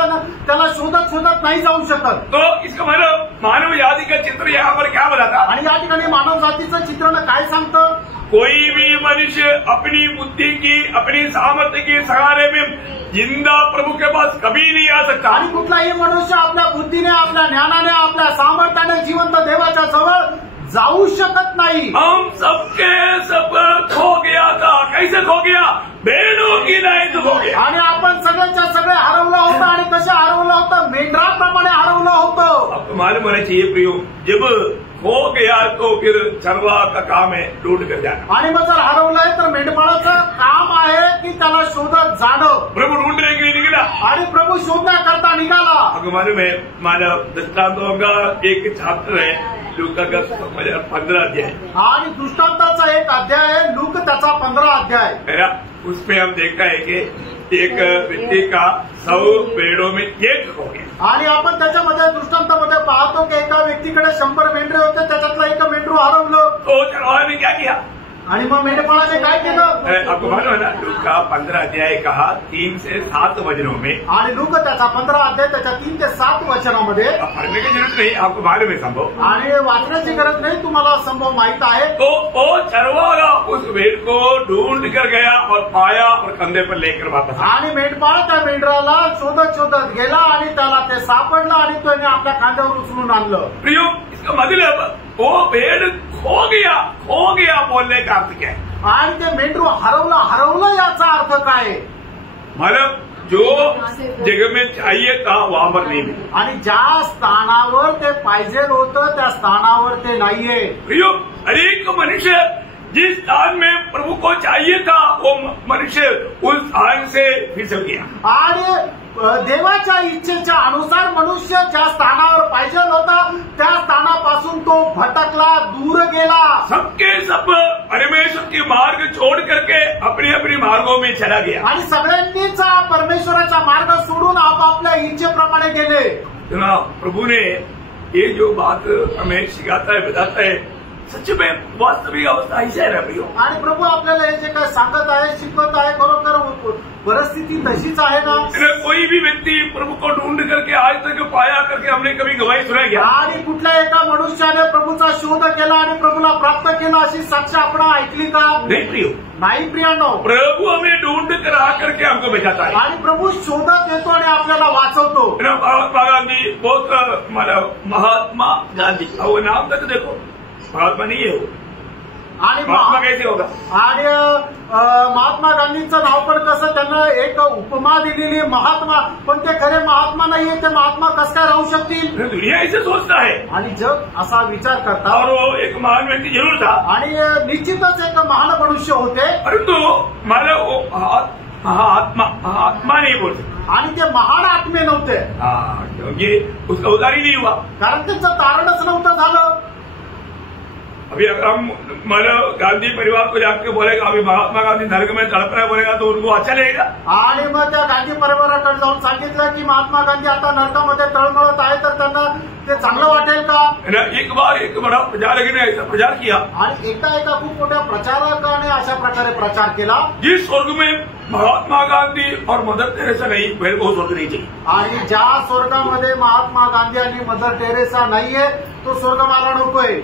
त्याला शोधत शोधत नाही जाऊ शकत. तो इसका मतलब मानव जाति का चित्र यहाँ पर क्या बताता? आणि या ठिकाणी मानव जातीचं चित्रण काय सांगतं? कोई भी मनुष्य अपनी बुद्धि की, अपनी सामर्थ्य के सहारे में जिंदा प्रभु के पास कभी नहीं आ सकता. आणि कुठलाही मनुष्य आपल्या बुद्धीने, आपल्या ज्ञानाने, आपल्या सामर्थ्याने जिवंत देवाच्या जवळ जाऊ शकत नाही. हम सबके सब खो गया था. कैसे खो गया? भेड़ों की नायंद खो गया. आणि आपण सगळ्यांच्या सगळे हरवलं होतं. आणि कसे हरवलं होतं? मेंढराप्रमाणे हरवलं होतं. आपको मालूम होना चाहिए प्रियो, जब खो गया तो फिर चरवाह का काम है ढूंढ कर जाना. आणि मग जर हरवलंय तर मेंढपाळाचं काम आहे की त्याला शोधत जाणं. प्रभु ढूंढने के लिए निकला आणि प्रभू शोधण्याकरता निघाला. आपको मालूम है, मानव दृष्टांतों का एक छात्र है, लूका का 15 अध्याय, आणि दृष्टांताचा एक अध्याय आहे, लूक त्याचा 15 अध्याय है ना. उसमें हम देखता है कि एक व्यक्ति का 100 भेड़ों में एक हो गया. आणि आपण त्याच्यामध्ये दृष्टांतामध्ये पाहतो की एका व्यक्तीकडे 100 मेंढरे होते, त्याच्यातलं एक मेंढरू हरवलं. तो चरवाहे ने क्या किया? आणि मग मेंढपाळाने काय केलं? आपको मालूम है ना, लूका 15 अध्याय कहा 3 से 7 वचनों में. आणि लूक त्याचा 15 अध्याय त्याच्या 3 ते 7 वचनामध्ये. पढ़ने की जरूरत नहीं, आपको मालूम है संभव. आणि वाचण्याची गरज नाही, तुम्हाला संभव माहित आहे. तो वो चरवाहा उस भेड़ को ढूंढ कर गया और पाया और कंधे पर लेकर वापस आया. आणि मेंढपाळ त्या मेंढराला शोधत शोधत गेला आणि त्याला ते सापडलं आणि त्याने आपल्या खांद्यावर उचलून आणलं. प्रियो, इसका मतलब वो भेड़ खो गया बोलने का अर्थ क्या है? आणि ते मेंढरू हरवलं याचा अर्थ काय? मतलब जो जगह में चाहिए था वहां पर नहीं मिला. आणि ज्या स्थानावर ते पाहिजे होतं त्या स्थानावर ते नाहीये. प्रियो, हर एक मनुष्य जिस स्थान में प्रभु को चाहिए था वो मनुष्य उस स्थान से फिसल गया. आणि देवाच्या इच्छेच्या अनुसार मनुष्य ज्या स्थानावर पाहिजे होता त्या स्थानापासून तो भटकला, दूर गेला. सबके सब परमेश्वर की मार्ग छोड़ करके अपने अपने मार्गों में चला गया. आणि सगळ्यांनीच परमेश्वराचा मार्ग सोडून आपापल्या इच्छेप्रमाणे गेले. ना प्रभु ने ये जो बात हमें सिखाता है, बताता है, सच में वास्तविक अवस्था ऐसी है ना भैया. आणि प्रभू आपल्याला हे जे काय सांगत आहे, शिकवत आहे, खरोखर परिस्थिती तशीच आहे ना. कोई भी व्यक्ति प्रभु को ढूंढ करके आज तक पाया करके हमने कभी गवाही सुना गया? आणि कुठल्या एका मनुष्याने प्रभूचा शोध केला आणि प्रभूला प्राप्त केला अशी साक्ष आपण ऐकली का? नहीं प्रियो, नाही प्रियांनो. प्रभु हमें ढूंढ कर आकर के हमको बचाता है. आणि प्रभू शोधत येतो आणि आपल्याला वाचवतो. महात्मा गांधी बहुत महात्मा गांधी, वो नाम तक देखो, महात्मा नहीं है वो. आणि महात्मा कैसे होगा? आणि महात्मा गांधींचं नाव पण कसं, त्यांना एक उपमा दिलेली महात्मा, पण ते खरे महात्मा नाहीये. ते महात्मा कसं काय राहू शकतील? दुनिया ऐसे सोचता है. आणि जग असा विचार करता. और वो एक महान व्यक्ति जरूर था. आणि निश्चितच एक महान मनुष्य होते. परंतु मला वो महात्मा नहीं बोल सकते. आणि ते महान आत्मे नव्हते. क्योंकि उसका उदारी नहीं हुआ. कारण त्यांचं तारणच नव्हतं झालं. अभी अगर हम मतलब गांधी परिवार को जाकर बोलेगा अभी महात्मा गांधी नरक में तड़प रहा बोलेगा तो उनको अच्छा लगेगा. आणि मग त्या गांधी परिवाराकडे जाऊन सांगितलं की महात्मा गांधी आता नरकामध्ये तळमळत आहे, तर त्यांना ते चांगलं वाटेल का? एक बार एक बड़ा प्रचारक ने ऐसा प्रचार किया. आणि एका खूप मोठ्या प्रचारकाने अशा प्रकारे प्रचार केला. जिस स्वर्ग में महात्मा गांधी और मदर टेरेसा नहीं, मेरे को स्वर्ग नहीं चाहिए. आणि ज्या स्वर्गामध्ये महात्मा गांधी आणि मदर टेरेसा नाहीये तो स्वर्ग मला नकोय.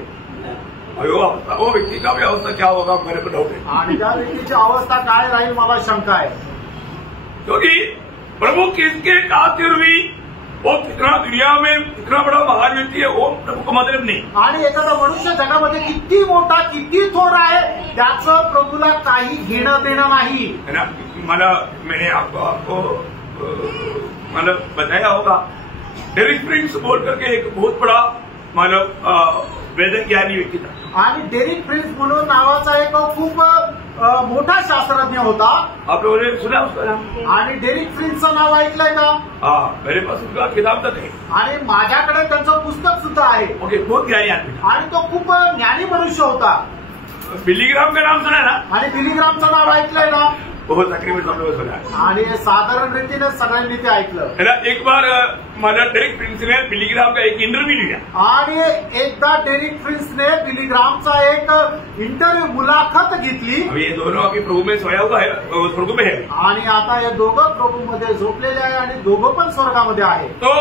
वो व्यक्ति का भी अवस्था क्या होगा मेरे को डाउट है. आणि त्या व्यक्तीची अवस्था काय राहील मला शंका आहे. क्योंकि प्रभु किसके खातिर भी वो कितना दुनिया में कितना बड़ा महान व्यक्ति है वो प्रभु को मतलब नहीं. आणि एखादा मनुष्य जगामध्ये किती मोठा किती थोर आहे त्याचं प्रभूला काही घेणं देणं नाही. मैंने आपको मतलब बताया होगा। डेरिक प्रिन्स बोल करके एक बहुत बड़ा मतलब वेद ज्ञानी व्यक्ती था। आणि डेरिक प्रिन्स म्हणून नावाचा एक खूप मोठा शास्त्रज्ञ होता। आप लोगों ने सुना उसका नाम? आणि डेरिक प्रिन्सचं नाव ऐकलंय का? हाँ, मेरे पास उसका किताब तक है। आणि माझ्याकडे त्यांचं पुस्तक सुद्धा आहे। ओके, बहुत ज्ञानी आदमी था। आणि तो खूप ज्ञानी मनुष्य होता। बिली ग्राम का नाम सुना है ना? आणि बिली ग्रामचं नाव ऐकलंय ना? बहुत तकरीबन सब लोग सुना है। आणि साधारण रीतीने सगळ्यांनी ते ऐकलं। है ना? एक बार मला डेरिक प्रिन्स ने बिली ग्राम का एक इंटरव्यू लिया। आणि एकदा डेरिक प्रिन्सने बिली ग्रामचा एक इंटरव्यू मुलाखत घेतली। अब ये दोनों अभी प्रभु में सोया हुआ है, स्वर्ग में है। आणि आता हे दोघं प्रभूमध्ये झोपलेले आहे आणि दोघं पण स्वर्गामध्ये आहे। तो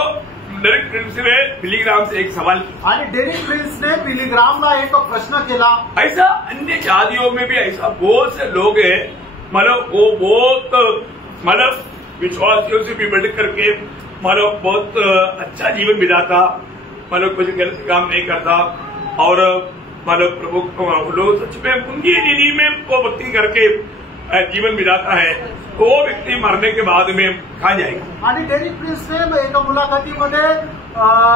डेरिक प्रिन्स ने बिली ग्राम से एक सवाल किया। आणि डेरिक प्रिन्सने बिली ग्रामला एक प्रश्न केला। ऐसा अन्य जातियों में भी ऐसा बहुत से लोग हैं, मतलब वो बहुत मतलब विश्वासियों से भी बढ़ करके मतलब बहुत अच्छा जीवन बिताता, मतलब कुछ गलत काम नहीं करता और मतलब प्रभु लोग सच में उनकी नीति में वो भक्ति करके जीवन बिताता है, तो वो व्यक्ति मरने के बाद में कहाँ जाएगा? आणि डेरिक प्रिन्सने एका मुलाखतीमध्ये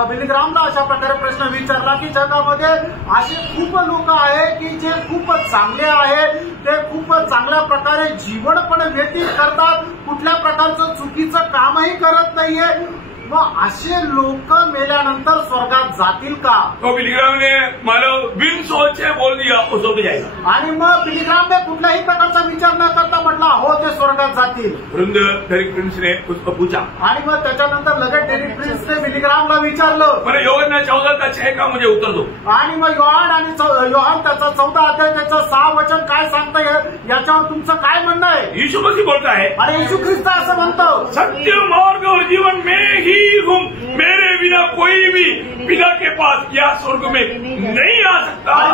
बिली ग्रामला अशा प्रकारे प्रश्न विचारला की जगामध्ये असे खूप लोक आहेत की जे खूप चांगले आहेत, ते खूप चांगल्या प्रकारे जीवन पण व्यतीत करतात, कुठल्या प्रकारचं चुकीचं कामही करत नाहीये, मग असे लोक मेल्यानंतर स्वर्गात जातील का? तो बिली ग्राम ने मतलब बिन सोचे बोल दिया वो स्वर्ग जाएगा। आणि मग बिली ग्रामने कुठल्याही प्रकारचा विचार न करता म्हटला हो ते स्वर्गात जातील। वृंद डेरिक प्रिन्स ने उसको पूछा। आणि मग त्याच्यानंतर लगेच डेरिक प्रिन्सने बिली ग्रामला विचारलं, मैंने यूहन्ना 14:6 का मुझे उत्तर दो। आणि मग योहान त्याचा 14 अध्याय त्याचं 6 वचन काय सांगतंय याच्यावर तुमचं काय म्हणणं आहे? यीशु मसीह बोलता है, आणि येशू ख्रिस्त असं म्हणतो, सत्य मार्ग और जीवन में ही हूँ, मेरे बिना कोई भी पिता के पास या स्वर्ग में नहीं आ सकता। आणि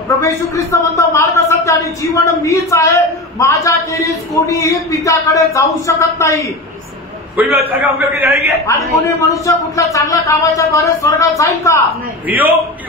प्रभू येशू ख्रिस्त म्हणतो, मार्ग सत्य आणि जीवन मीच आहे, माझ्या खेरीज कोणीही पित्याकडे जाऊ शकत नाही। कोई भी अच्छा काम करके जाएंगे? आणि कोणी मनुष्य कुठल्या चांगल्या कामाच्या द्वारे स्वर्गात जाईल का?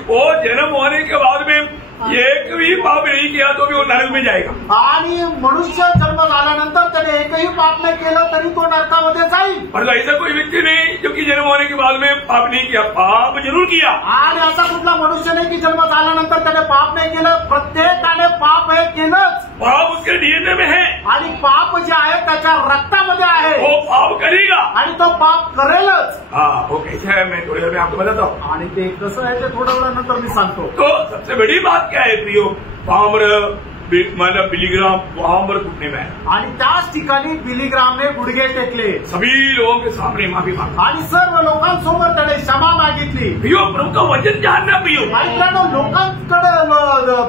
वो जन्म होने के बाद में एक भी पाप नहीं किया तो भी वो नरक में जाएगा। आणि मनुष्य जन्म झाल्यानंतर त्याने एकही पाप नाही केलं तरी तो नरकामध्ये जाईल। और ऐसा कोई व्यक्ति नहीं जो कि जन्म होने के बाद में पाप नहीं किया, पाप जरूर किया। आणि असा कुठला मनुष्य नाही की जन्म झाल्यानंतर त्याने पाप नाही केलं, प्रत्येकाने पाप हे केलंच। पाप उसके डीएनए में है आणि पाप जे आहे त्याच्या रक्तामध्ये आहे, वो पाप करेगा आणि तो पाप करेलच। हाँ, वो कैसे है मैं थोड़ी देर में आपको बताता हूँ। आणि ते कसं आहे ते थोड्या वेळानंतर मी सांगतो। तो सबसे बड़ी बात क्या है प्रियो, पामर मतलब बिली ग्राम वहां पर घुटने में है। आणि त्याच ठिकाणी बिली ग्रामने गुडघे टेकले, सभी लोगों के सामने माफी मांगी आणि सर्व लोकांसमोर त्याने क्षमा मागितली। प्रियो, प्रभु का वचन जानना प्रियो, मित्रांनो, लोकांकडे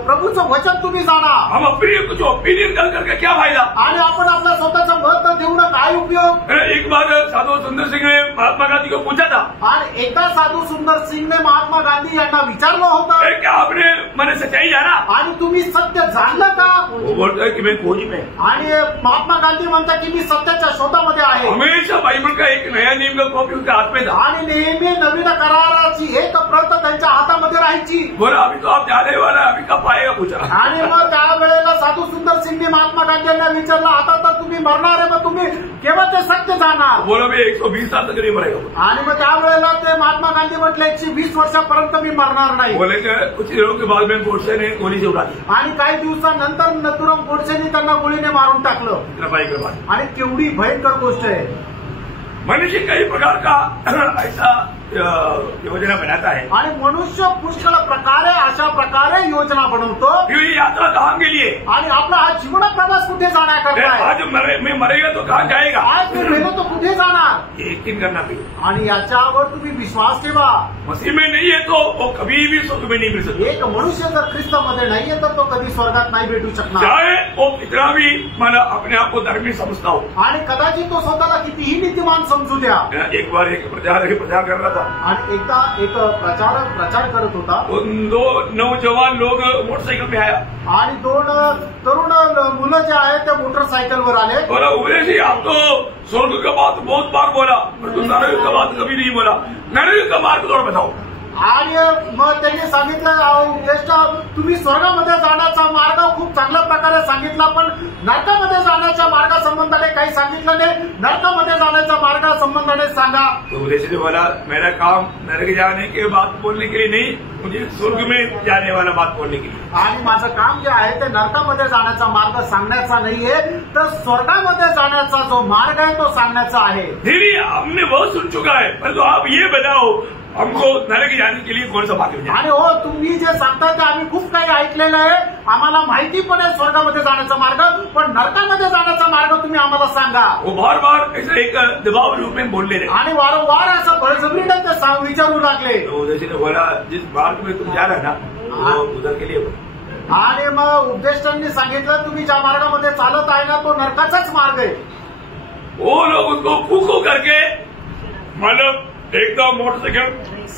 प्रभूचं वचन तुम्ही जाणा। हम अपनी कुछ ओपिनियन कर करके क्या फायदा? आणि आपण आपलं स्वतःचं मत देऊन काय उपयोग? एक बार साधु सुंदर सिंह ने महात्मा गांधी को पूछा था, आणि एकदा साधू सुंदर सिंहने महात्मा गांधी यांना विचारलं होतं, क्या आपने मैंने सच्चाई जाना? आणि तुम्ही सत्य जाणलं का? वो बोलता है कि मैं खोज में। आणि महात्मा गांधी म्हणतात की मी सत्याच्या शोधामध्ये आहे। हमेशा बाइबल का एक नया नियम का कॉपी उनके हाथ में था, आणि नेहमी नवीन कराराची एक प्रत त्यांच्या हातामध्ये राहायची। बोला अभी तो आप जाने वाला, अभी कब आएगा पूछा। आणि मग त्यावेळेला साधू सुंदर सिंहने महात्मा गांधी यांना विचारलं, आता तर तुम्ही मरणार आहे, मग तुम्ही केव्हा ते सत्य जाणार? बोला मी 120 साल तक नहीं मरेगा। आणि मग त्यावेळेला ते महात्मा गांधी म्हटले 120 वर्षापर्यंत मी मरणार नाही। बोले कुछ दिनों के बाद में गोडसे ने गोली से उड़ा दी, आणि काही दिवसानंतर नथुराम गोडसेने त्यांना गोळीने मारून टाकलं। आणि केवढी भयंकर गोष्ट आहे। मनुष्य कई प्रकार का ऐसा योजना बनाता है, आणि मनुष्य पुष्कळ प्रकारे अशा प्रकारे योजना बनवतो। ये यात्रा कहाँ के लिए? आणि आपला हा जीवन प्रवास कुठे जाण्याकरता आहे? आज मैं मरेगा तो कहाँ जाएगा? आज तू मेलो तो कुठे जाणार? यकीन करना चाहिए, आणि याच्यावर तुम्ही विश्वास ठेवा। मसीह में नहीं है तो वो कभी भी स्वर्ग में नहीं मिल सकता। एक मनुष्य जर ख्रिस्तामध्ये नाहीये तर तो कधी स्वर्गात नाही भेटू शकणार, चाहे वो कितना भी मतलब अपने आप को धर्मी समझता हो। आणि कदाचित तो स्वतःला कितीही नीतिमान समजू द्या। एक बार एक प्रचार कर रहा था, आणि एकदा एक प्रचार करत होता। दो नौजवान लोग मोटरसाइकिल में आया, आणि दोन तरुण मुलं जे आहेत ते मोटरसायकलवर आले। बोला उपदेश जी, आप तो स्वर्ग का बात बहुत बार बोला, पर तुम नरक का बात कभी नहीं बोला, नरक का मार्ग थोड़ा बताओ। आणि मग त्यांनी सांगितलं उद्देष्टा तुम्ही स्वर्गामध्ये जाण्याचा मार्ग खूप चांगल्या प्रकारे सांगितला, पण नरकामध्ये जाण्याच्या मार्गासंबंधाने काही सांगितलं नाही. नरकामध्ये जाण्याच्या मार्गासंबंधाने सांगा. तो उद्देश्य ने बोला मेरा काम नरक जाने की बात बोलने के लिए नहीं, मुझे स्वर्ग में जाने वाला बात बोलने के लिए. आणि माझं काम जे आहे ते नरकामध्ये जाण्याचा मार्ग सांगण्याचा नाहीये, तर स्वर्गामध्ये जाण्याचा जो मार्ग आहे तो सांगण्याचा आहे. दीदी हमने बहुत सुन चुका है, परंतु आप ये बताओ हमको नरक जाने के लिए कौन सा मार्ग मिला. आणि हो तुम्ही जे सांगता ते आम्ही खूप काही ऐकलेलं आहे, आम्हाला माहिती पण आहे स्वर्गामध्ये जाण्याचा मार्ग, पण नरकामध्ये जाण्याचा मार्ग तुम्ही आम्हाला सांगा. वो बार बार ऐसे एक दबाव रूप में बोलने लगे आणि वारंवार असं बळजबरीने ते विचारू लागले. तो उद्देश्य ने बोला जिस मार्ग में तुम जा रहे ना वो उधर के लिए. आणि मग उपदेष्टांनी सांगितलं तुम्ही ज्या मार्गामध्ये चालत आहे ना तो नरकाचाच मार्ग आहे. वो लोग उसको फूको करके मतलब एकदम मोटरसाइकिल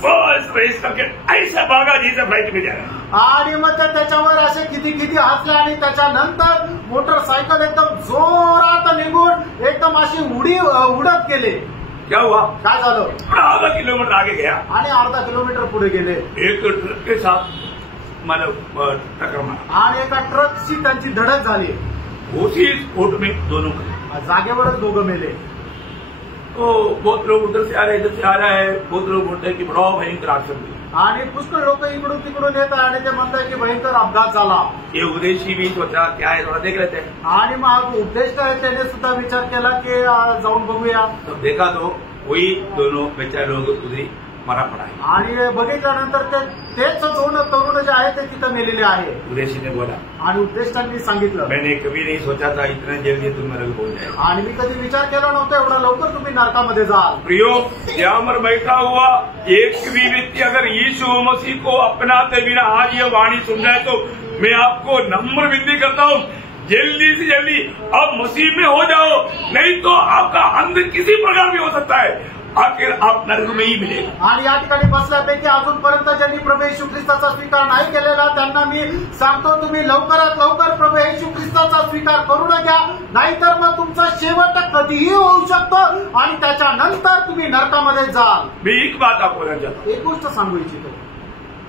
बस रेस करके ऐसा भागा जैसे फ्लाइट में जा रहा. आणि मग ते त्याच्यावर असे किती किती हसले आणि त्याच्यानंतर मोटरसायकल एकदम जोरात निघून एकदम अशी उडत गेले. क्या हुआ, काय झालं, आधा किलोमीटर आगे गया आणि अर्धा किलोमीटर पुढे गेले. एक ट्रक के साथ मतलब टक्कर मारा आणि एका ट्रकची त्यांची धडक झाली. उसी स्पोर्ट में दोनों जागेवरच दोघं मेले. तो बहुत लोग उधर से आ रहे, इधर से आ रहा है. बहुत लोग बोलते हैं कि बड़ा भयंकर एक्सीडेंट. आणि पुष्कळ लोक इकडून तिकडून येत आहे आणि ते म्हणतात की भयंकर अपघात झाला. ये उद्देश्य भी सोचा क्या है थोड़ा देख लेते हैं. आणि मग उद्देश आहे त्याने सुद्धा विचार केला की जाऊन बघूया. तब देखा तो वही दोनों बेचारे लोग उधरी मरा पड़ा है. आणि बघितल्यानंतर तेच दोन तरुण जे आहे ते तिथं मेलेले आहे. उद्देश्य ने बोला आणि उद्देष्टांनी सांगितलं मैंने कभी नहीं सोचा था इतना जल्दी तुम नरक पहुंच जाए. आणि मी कधी विचार केला नव्हता एवढा लवकर तुम्ही नरकामध्ये जाल. प्रियो यहाँ पर बैठा हुआ एक भी व्यक्ति अगर यीशु मसीह को अपनाते बिना आज ये वाणी सुन जाए तो मैं आपको नम्र विनती करता हूँ जल्दी से जल्दी आप मसीह में हो जाओ, नहीं तो आपका अंत किसी प्रकार भी हो सकता है, आखिर आप नरक में ही मिलेगा. आणि या ठिकाणी बसल्यापैकी अजूनपर्यंत ज्यांनी प्रभू येशू ख्रिस्ताचा स्वीकार नाही केलेला त्यांना मी सांगतो तुम्ही लवकरात लवकर प्रभू येशू ख्रिस्ताचा स्वीकार करू नका, नाहीतर मग तुमचा शेवट कधीही होऊ शकतो आणि त्याच्यानंतर तुम्ही नरकामध्ये जाल. मैं एक बात आपको बोलना चाहता हूँ. एक गोष्ट सांगू इच्छितो.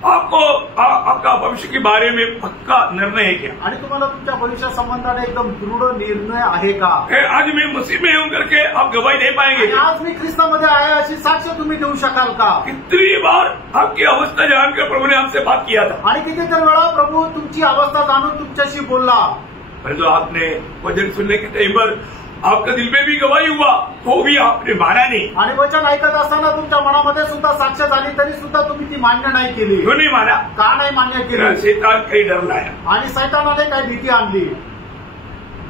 आपको आपका भविष्य के बारे में पक्का निर्णय है क्या? आणि तुम्हाला तुमच्या भविष्या संबंधाने एकदम दृढ निर्णय आहे का? आज मैं मसीह में हूं करके आप गवाही दे पाएंगे? आणि आज मी ख्रिस्तामध्ये आहे अशी साक्ष तुम्ही देऊ शकाल का? कितनी बार आपकी अवस्था जानकर प्रभु ने आपसे बात किया था. आणि कितीतरी वेळा प्रभू तुमची अवस्था जाणून तुमच्याशी बोलला. परंतु आपने वचन सुनने के टाइम पर आपका दिल में भी गवाही हुआ तो भी आपने माना नहीं. आणि वचन ऐकत असताना तुमच्या मनामध्ये सुद्धा साक्ष झाली तरी सुद्धा तुम्ही ती मान्य नाही केली. क्यों नहीं माना? का नाही मान्य केली? शैतान कई डर लाया आणि सैतानाने काही भीती आणली,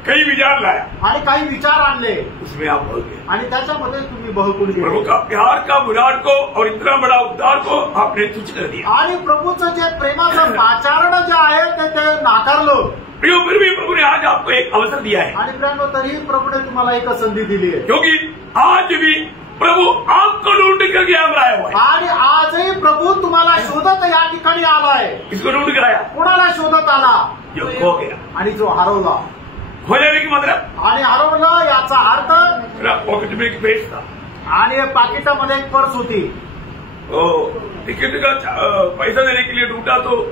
कई विचार लाया आणि काही विचार आणले, उसमें आप बह गए. आणि त्याच्यामध्ये तुम्ही बहकून प्रभु गेले. का प्यार का बुलाट को और इतना बड़ा उद्धार को आपने तुच्छ कर दिया. आणि प्रभूचं जे प्रेमाचं आचरण जे आहे ते नाकारलं. प्रियो फिर भी प्रभु ने आज आपको एक अवसर दिया है, आणि प्रियांनो तरीही प्रभूने तुम्हाला एक संधी दिली आहे. क्योंकि आज भी प्रभु आपको ढूंढ करके यहाँ आया हुआ है. आणि आजही प्रभू तुम्हाला शोधत या ठिकाणी आलाय. इसको ढूंढ कर आया कोणाला शोधत आला? जो खो गया. आणि जो हरवला. खो जाने की मतलब आणि हरवलं याचा अर्थ मेरा पॉकेट में एक पेज था आणि पाकिटामध्ये एक पर्स होती. टिकट का पैसा देने के लिए ढूंढा तो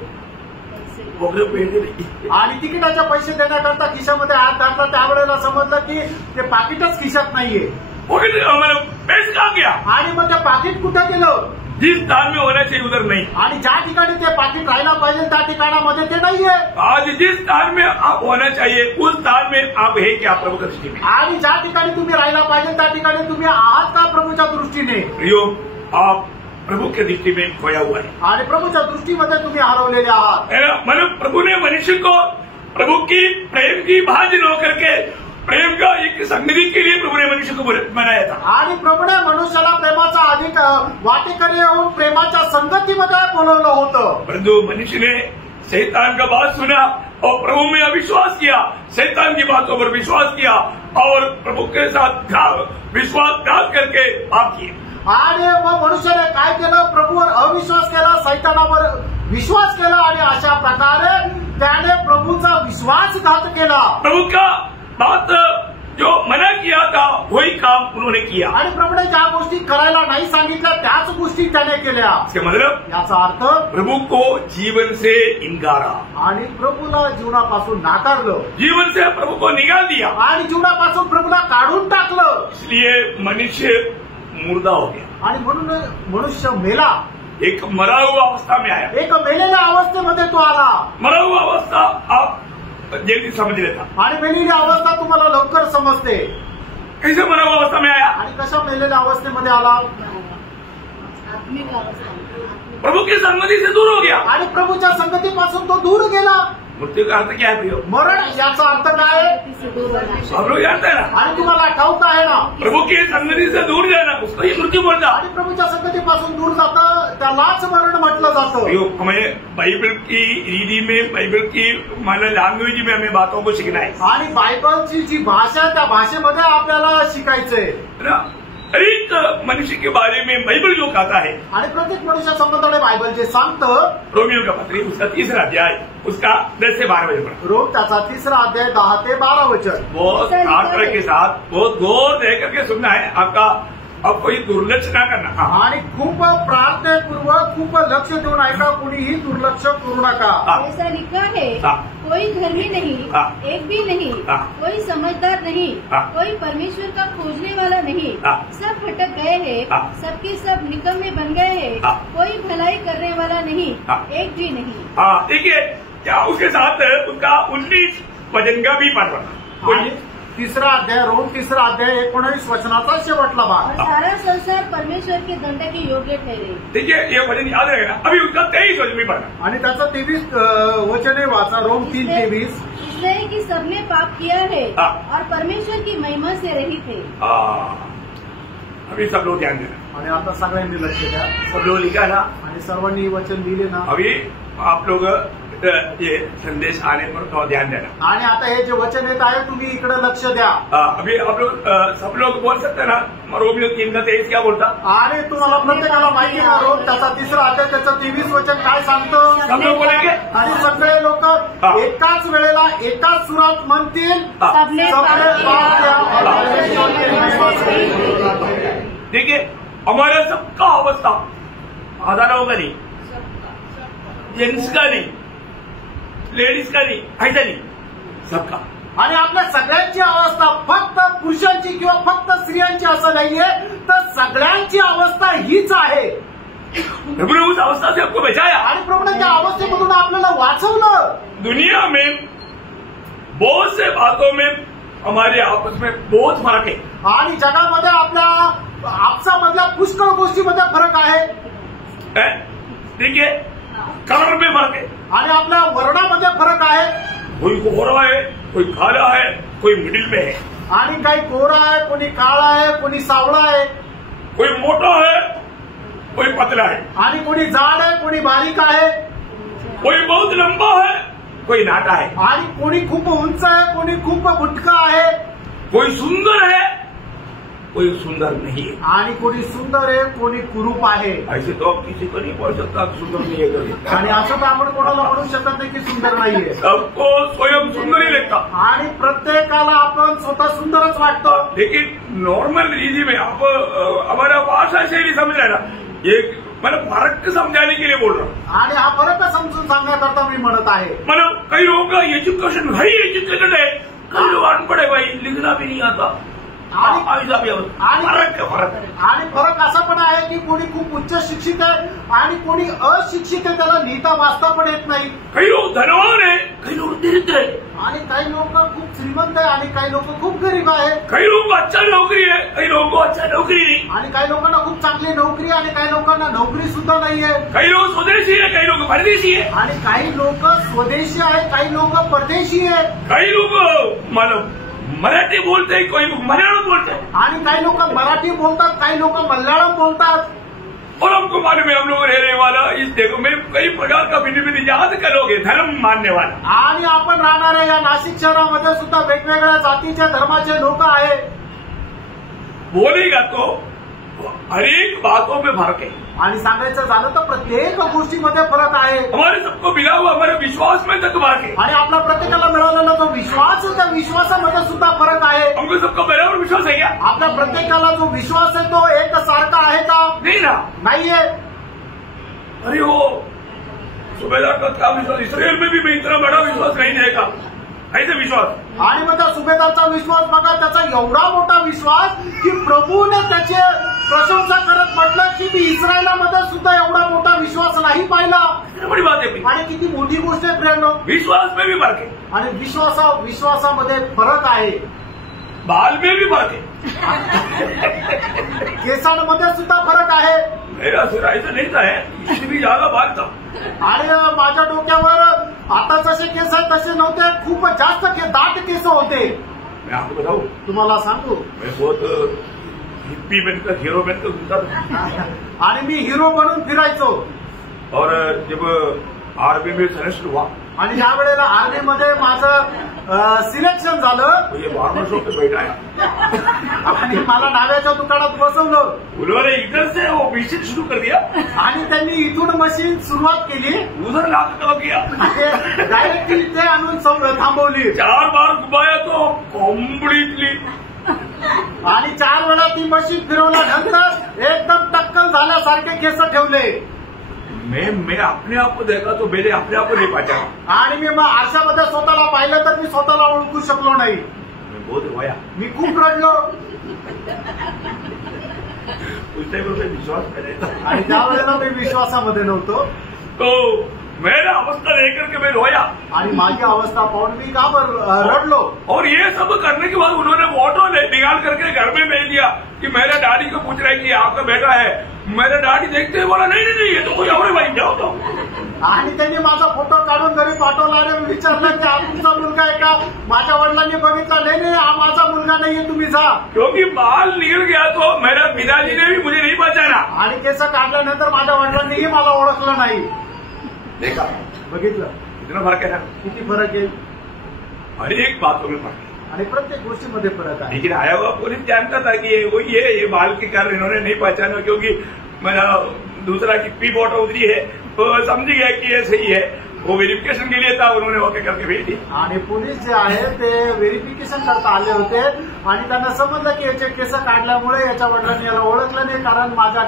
पॉकेट पेज नहीं. आणि तिकिटाचे पैसे देण्याकरता खिशामध्ये हात घातला त्यावेळेला समजलं की ते पाकिटच खिशात नाहीये. पॉकेट मतलब पेज कहाँ गया? आणि मग ते पाकिट कुठे गेलं? जिस स्थान में होना चाहिए उधर नहीं. आणि ज्या ठिकाणी ते पाकिट राहायला पाहिजे त्या ठिकाणामध्ये ते नाहीये. आज जिस स्थान में आप होना चाहिए उस स्थान में आप है क्या प्रभु की दृष्टि में? आणि ज्या ठिकाणी तुम्ही राहायला पाहिजे त्या ठिकाणी तुम्ही आहात का प्रभूच्या दृष्टीने? प्रियो आप प्रभु की दृष्टि में खोया हुआ है. आणि प्रभूच्या दृष्टीमध्ये तुम्ही हरवलेले आहात. मतलब प्रभु ने मनुष्य को प्रभु की प्रेम की भाज न करके प्रेम का एक संगति के लिए प्रभु ने मनुष्य को बनाया था. आणि प्रभूने मनुष्याला प्रेमाचा अधिक वाटेकरी होऊन प्रेमाच्या संगतीमध्ये बोलवलं होतं. परंतु मनुष्य ने शैतान का बात सुना और प्रभु में अविश्वास किया, शैतान की बातों पर विश्वास किया और प्रभु के साथ विश्वासघात करके पाप किए. आणि मग मनुष्याने काय केलं? प्रभूवर अविश्वास केला, सैतानावर विश्वास केला आणि अशा प्रकारे त्याने प्रभूचा विश्वासघात केला. प्रभु का बात जो मना किया था वही काम उन्होंने किया। आणि प्रभूने ज्या गोष्टी करायला नाही सांगितल्या त्याच गोष्टी त्याने केल्या। इसका मतलब याचा अर्थ प्रभु को जीवन से इनकारा आणि प्रभूला जीवनापासून नाकारलं, जीवन से प्रभु को निकाल दिया आणि जीवनापासून प्रभूला काढून टाकलं। इसलिए मनुष्य मुर्दा हो गया आणि म्हणून मनुष्य मेला, एक मरा हुआ अवस्था में आया। एक मेलेल्या अवस्थेमध्ये तो आला। मरा हुआ अवस्था आप जल्दी समझ लेता आणि मेलेली अवस्था तुम्हाला लवकर समजते। कैसे मरा हुआ अवस्था में आया? आणि कशा मेलेल्या अवस्थेमध्ये आला? आत्मिक अवस्था। प्रभु की संगति से दूर हो गया। आणि प्रभूच्या संगतीपासून तो दूर गेला। मृत्यु का अर्थ क्या है प्रियो? मरण याचा अर्थ काय? आप लोग जानते हैं ना, आणि तुम्हाला ठाऊक आहे ना, प्रभु की संगति से दूर जाना उसको ही मृत्यू बोलता। आणि प्रभूच्या संगतीपासून दूर जातं त्यालाच मरण म्हटलं जातं। प्रियो, हमें बाइबल की रीति में, बाइबल की माना लैंग्वेज में हमें बातों को सीखना है। आणि बायबलची जी भाषा आहे त्या भाषेमध्ये आपल्याला शिकायचंय ना। हर एक मनुष्य के बारे में बाइबल जो कहता है, आणि प्रत्येक मनुष्या संबंधाने बायबल जे सांगतं, रोमियो का पत्री उसका 3रा अध्याय उसका 10 से 12 वचन पढ़ा। रोम त्याचा 3रा अध्याय 10 ते 12 वचन। बहुत आग्रह के साथ बहुत गौर दे करके सुनना है आपका, अब कोई दुर्लक्ष ना करना। हाँ। आणि खूप प्रार्थनेपूर्वक खूप लक्ष देऊन ऐका, कुणीही दुर्लक्ष करू नका। ऐसा लिखा है, हाँ। कोई धर्मी नहीं, हाँ। एक भी नहीं, हाँ। कोई समझदार नहीं, हाँ। कोई परमेश्वर का खोजने वाला नहीं, हाँ। सब भटक गए हैं, हाँ। सबके सब निकम्मे बन गए हैं, हाँ। कोई भलाई करने वाला नहीं, हाँ। एक भी नहीं। हाँ, देखिए क्या उसके साथ उसका 19 वचन का भी पाठ पढ़ा। आणि 3रा अध्याय, रोम 3रा अध्याय 19 वचनाचा शेवटला और भाग। सारा संसार परमेश्वर के दंड के योग्य ठहरे। देखिए ये वचन याद रहेगा। अभी उसका 23 वचन भी पढ़ा। आणि त्याचं 23 वचने वाचा, रोम 3:23। इसलिए कि सबने पाप किया है हाँ। और परमेश्वर की महिमा से रहित है। अभी सब लोग ध्यान देना। आणि आता सगळ्यांनी लक्ष द्या। सब लोग लिखा ना, आणि सर्वांनी वचन दिले ना। अभी आप लोग ये संदेश आने पर थोड़ा ध्यान देना। आणि आता हे जे वचन येत आहे तुम्ही इकडे लक्ष द्या। अभी आप लोग सब लोग बोल सकते हैं ना, रोमियो 3:23 क्या बोलता? आणि तुम्हाला प्रत्येकाला माहिती आहे ना, रोम त्याचा 3रा अध्याय त्याचं 23 वचन काय सांगतं? सब लोग बोलेंगे। आणि सगळे लोक एकाच वेळेला एकाच सुरात म्हणतील, सबने पाप किया और परमेश्वर के विश्वास करें। देखिए हमारा सबका अवस्था आधा लोगों का नहीं, जेंट्स का नहीं, लेडीज का नहीं, ऐसा नहीं, सबका। आणि आपल्या सगळ्यांची अवस्था फक्त पुरुषांची किंवा फक्त स्त्रियांची असं नाहीये, तर सगळ्यांची अवस्था हीच आहे। प्रभु ने उस अवस्था से आपको बचाया। आणि प्रभूने त्या अवस्थेमधून आपल्याला वाचवलं। दुनिया में बहुत से बातों में हमारे आपस में बहुत फर्क है। आणि जगामध्ये आपल्या आपसामधल्या पुष्कळ गोष्टीमध्ये फरक आहे। देखिए कलर में फर्क है, आणि आपल्या वर्णामध्ये फरक आहे। कोई गोरा है, कोई काला है, कोई मिडिल में है। आणि काही गोरा आहे, कोणी काळा आहे, कोणी सावळा आहे, कोई मोटा है, कोई पतला है, आणि कोणी जाड आहे, कोणी बारीक आहे, कोई बहुत लंबा है, कोई नाटा है, आणि कोणी खूप उंच आहे, कोणी खूप बुटका आहे, कोई सुंदर है, कोई सुंदर नहीं है, आणि कोणी सुंदर आहे, कोणी कुरूप आहे। ऐसे तो आप किसी को नहीं बोल सकता सुंदर नहीं है कभी। आणि असं तर आपण कोणाला म्हणू शकत नाही की सुंदर नाहीये। सबको स्वयं सुंदर ही लगता, आणि प्रत्येकाला आपण स्वतः सुंदरच वाटतो। लेकिन नॉर्मल रीति में आप हमारा भाषा शैली समझ रहे ना, एक मतलब फर्क समझाने के लिए बोल रहा हूँ। आणि हा फरक समजून सांगण्याकरता मी म्हणत आहे। मतलब कई लोगों का एजुकेशन हाई एजुकेटेड है, कई लोग अनपढ़ है, भाई लिखना भी नहीं आता। ऐसा भी फरक है, फरक। आणि फरक असा पण आहे की कोणी खूप उच्च शिक्षित आहे आणि कोणी अशिक्षित आहे, त्याला लिहिता वाचता पण येत नाही। कई लोग धनवान है, कई लोग दरिद्र है, आणि काही लोक खूप श्रीमंत आहे आणि काही लोक खूप गरीब आहे। कई लोगों को अच्छा नौकरी है, कई लोगों को अच्छा नौकरी नहीं, आणि काही लोकांना खूप चांगली नोकरी आणि काही लोकांना नोकरी सुद्धा नाहीये। कई लोग स्वदेशी है, कई लोग परदेशी है, आणि काही लोक स्वदेशी आहे, काही लोक परदेशी आहे, कई लोग मानो मराठी बोलते हैं, कोई लोग मलयालम बोलते हैं, आणि काही लोक मराठी बोलतात, काही लोक मल्याळम बोलतात। और हमको मालूम है हम लोग रहने वाला इस देश में कई प्रकार का भिन्न भिन्न जात का लोग है, धर्म मानने वाला। आणि आपण राहणाऱ्या या नाशिक शहरामध्ये सुद्धा वेगवेगळ्या जातीच्या धर्माचे लोक आहे। बोलेगा तो हर एक बातों में फर्क है। आणि सांगायचं झालं तर प्रत्येक गोष्टीमध्ये फरक आहे. हमारे सबको मिला हुआ हमारे विश्वास में तक फर्क है. आणि आपला प्रत्येकाला मिळालेला जो विश्वास त्या विश्वासामध्ये सुद्धा फरक आहे. हमको सबको बराबर विश्वास है क्या? आपल्या प्रत्येकाला जो विश्वास आहे तो एक सारखा आहे का? नहीं ना, नाहीये. अरे वो सुबेदार का विश्वास, इसराइल में भी मैं इतना बड़ा विश्वास नहीं देगा, ऐसे विश्वास. आणि मग त्या सुभेदारचा विश्वास बघा, त्याचा एवढा मोठा विश्वास की प्रभूने त्याचे प्रशंसा करत म्हटलं की मी इस्रायलामध्ये सुद्धा एवढा मोठा विश्वास नाही पाहिला. बड़ी बात है. आणि किती मोठी गोष्ट आहे प्रेरणो. विश्वास में भी फर्क है. आणि विश्वासामध्ये फरक आहे. बाल में भी फर्क है. केसांमध्ये सुद्धा फरक आहे. मेरा सिर ऐसा नहीं था, इससे भी ज्यादा बाल था. आणि माझ्या डोक्यावर आता जसे केस आहेत तसे नव्हते, खूप जास्त दाट केस होते. मैं आपको बताऊं, तुम्हाला सांगू, मैं बहुत हिप्पी बनकर हीरो बनकर घूमता था. आणि मी हिरो बनून फिरायचो. और जब आर्मी में सेलेक्शन हुआ आणि ज्या वेळेला आर्मीमध्ये माझं सिलेक्शन झालं, तो ये बार्बर शॉप पे बैठा है आणि मला डाव्याच्या दुकानात बसवलं. उन्होंने इधर से वो मशीन शुरू कर दिया आणि त्यांनी इथून मशीन सुरुवात केली. उधर लाकर काम किया. डायरेक्ट ते आणून थांबवली. 4 बार घुमाया तो कॉम्प्लीटली. आणि 4 वेळा ती मशीन फिरवल्यानंतर एकदम टक्कल झाल्यासारखे केस ठेवले. मैं अपने आप को देखा तो मेरे अपने आप को नहीं पहचाना. आणि मी मग आरशामध्ये स्वतःला पाहिलं तर मी स्वतःला ओळखू शकलो नाही. मैं बहुत रोया. मी खूप रडलो. उस टाइम पर विश्वास में नहीं था. आणि त्यावेळेला मी विश्वासामध्ये नव्हतो. तो मेरा अवस्था लेकर के मैं रोया. आणि माझी अवस्था पाहून मी का रडलो. और ये सब करने के बाद उन्होंने फोटो निकाल करके घर में भेज दिया कि मेरे डैडी को पूछ रहा है कि आपका बेटा है. मेरे डैडी देखते हुए बोला नहीं नहीं नहीं, ये तो कोई और भाई, जाओ तो. आणि त्यांनी माझा फोटो काढून घरी पाठवला आणि विचारलं की हा तुमचा मुलगा आहे का? माझ्या वडिलांनी बघितला, नाही नाही हा माझा मुलगा नाहीये, तुम्ही जा. क्योंकि बाल निकल गया तो मेरा पिताजी ने भी मुझे नहीं पहचाना. आणि केस काढल्यानंतर माझ्या वडिलांनीही मला ओळखलं नाही. देखा, बघितलं इतना फर्क है ना. किती फरक आहे. हर एक बातों में फर्क है. आणि प्रत्येक गोष्टीमध्ये फरक आहे. लेकिन आया हुआ पुलिस जानता था कि ये बाल के कारण इन्होंने नहीं पहचाना, क्योंकि मेरा दूसरा की पी फोटो उतरी है तो समझ गया कि ये सही है. वो वेरिफिकेशन के लिए था, उन्होंने ओके करके भेज दी. आणि पोलीस जे आहे ते व्हेरिफिकेशन करता आले होते आणि त्यांना समजलं की याचे केस काढल्यामुळे याच्या वडिलांनी याला ओळखलं नाही, कारण माझ्या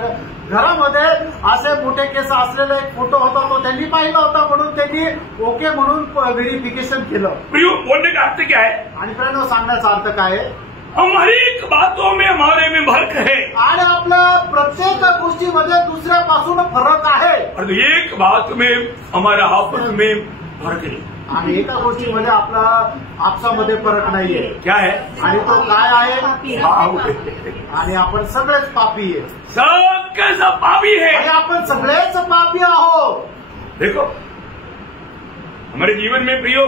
घरामध्ये असे मोठे केस असलेला एक फोटो होता, तो त्यांनी पाहिला होता, म्हणून त्यांनी ओके म्हणून व्हेरिफिकेशन केलं. प्रियो, बोलने का अर्थ क्या है? आणि प्रेरणा सांगण्याचा अर्थ काय आहे? हर एक बातों में हमारे में फर्क है. आणि आपल्या प्रत्येक गोष्टीमध्ये दुसऱ्यापासून फरक आहे. और एक बात में हमारा आपस में फर्क नहीं. आणि एका गोष्टीमध्ये आपला आपसामध्ये फरक नाहीये. क्या है? आणि तो काय आहे? आणि आपण सगळेच पापी आहे. सबके सब पापी है. आणि आपण सगळेच पापी आहोत. देखो, हमारे जीवन में प्रियो,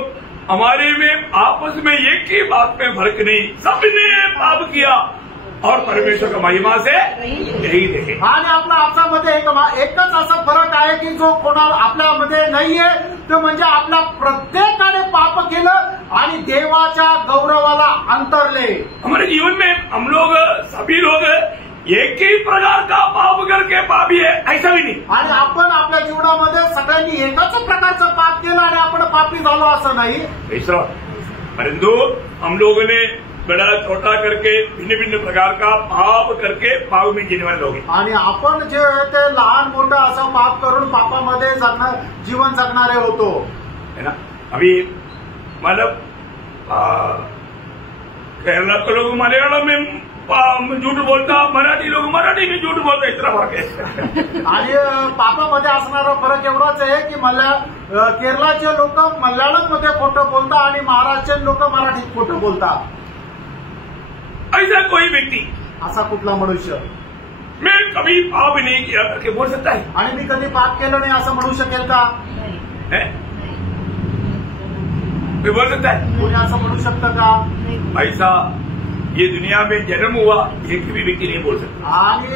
हमारे में आपस में एक ही बात में फर्क नहीं, सबने पाप किया और परमेश्वर का महिमा से यही देखे. आणि आपल्या आपसामध्ये एकच असा फरक आहे की जो कोणाला आपल्यामध्ये नाहीये, तो म्हणजे आपल्या प्रत्येकाने पाप केलं आणि देवाच्या गौरवाला अंतरले. हमारे जीवन में हम लोग सभी लोग एक ही प्रकार का पाप करके पापी है, ऐसा भी नहीं. आणि आपण आपल्या जीवनामध्ये सगळ्यांनी एकाच प्रकारचं पाप केलं आणि आपण पापी झालो असं नाही. परंतु हम लोगों ने बड़ा छोटा करके भिन्न भिन्न प्रकार का पाप करके पाप में जीने वाले लोग हैं. आणि आपण जे ते लहान मोठं असं पाप करून पापामध्ये जीवन जगणारे होतो, है ना. अभी मतलब केरला के लोग मलयालम में झूठ बोलता, मराठी लोग मराठी में झूठ बोलता, इतना फर्क है. आणि पापामध्ये असणारा फरक एवढाच आहे की केरळचे लोक मल्याळम मध्ये खोटं बोलतात आणि महाराष्ट्रीयन लोक मराठीत खोटं बोलतात. ऐसा कोई व्यक्ति, असा कुठला मनुष्य मैं कभी पाप नहीं किया करके बोल सकता है? आणि मी कधी पाप केलं नाही असं म्हणू शकेल का? मैं बोल सकता है? कोणी असं म्हणू शकतं का? ऐसा ये दुनिया में जन्म हुआ एक भी व्यक्ती नहीं बोल सकता. आणि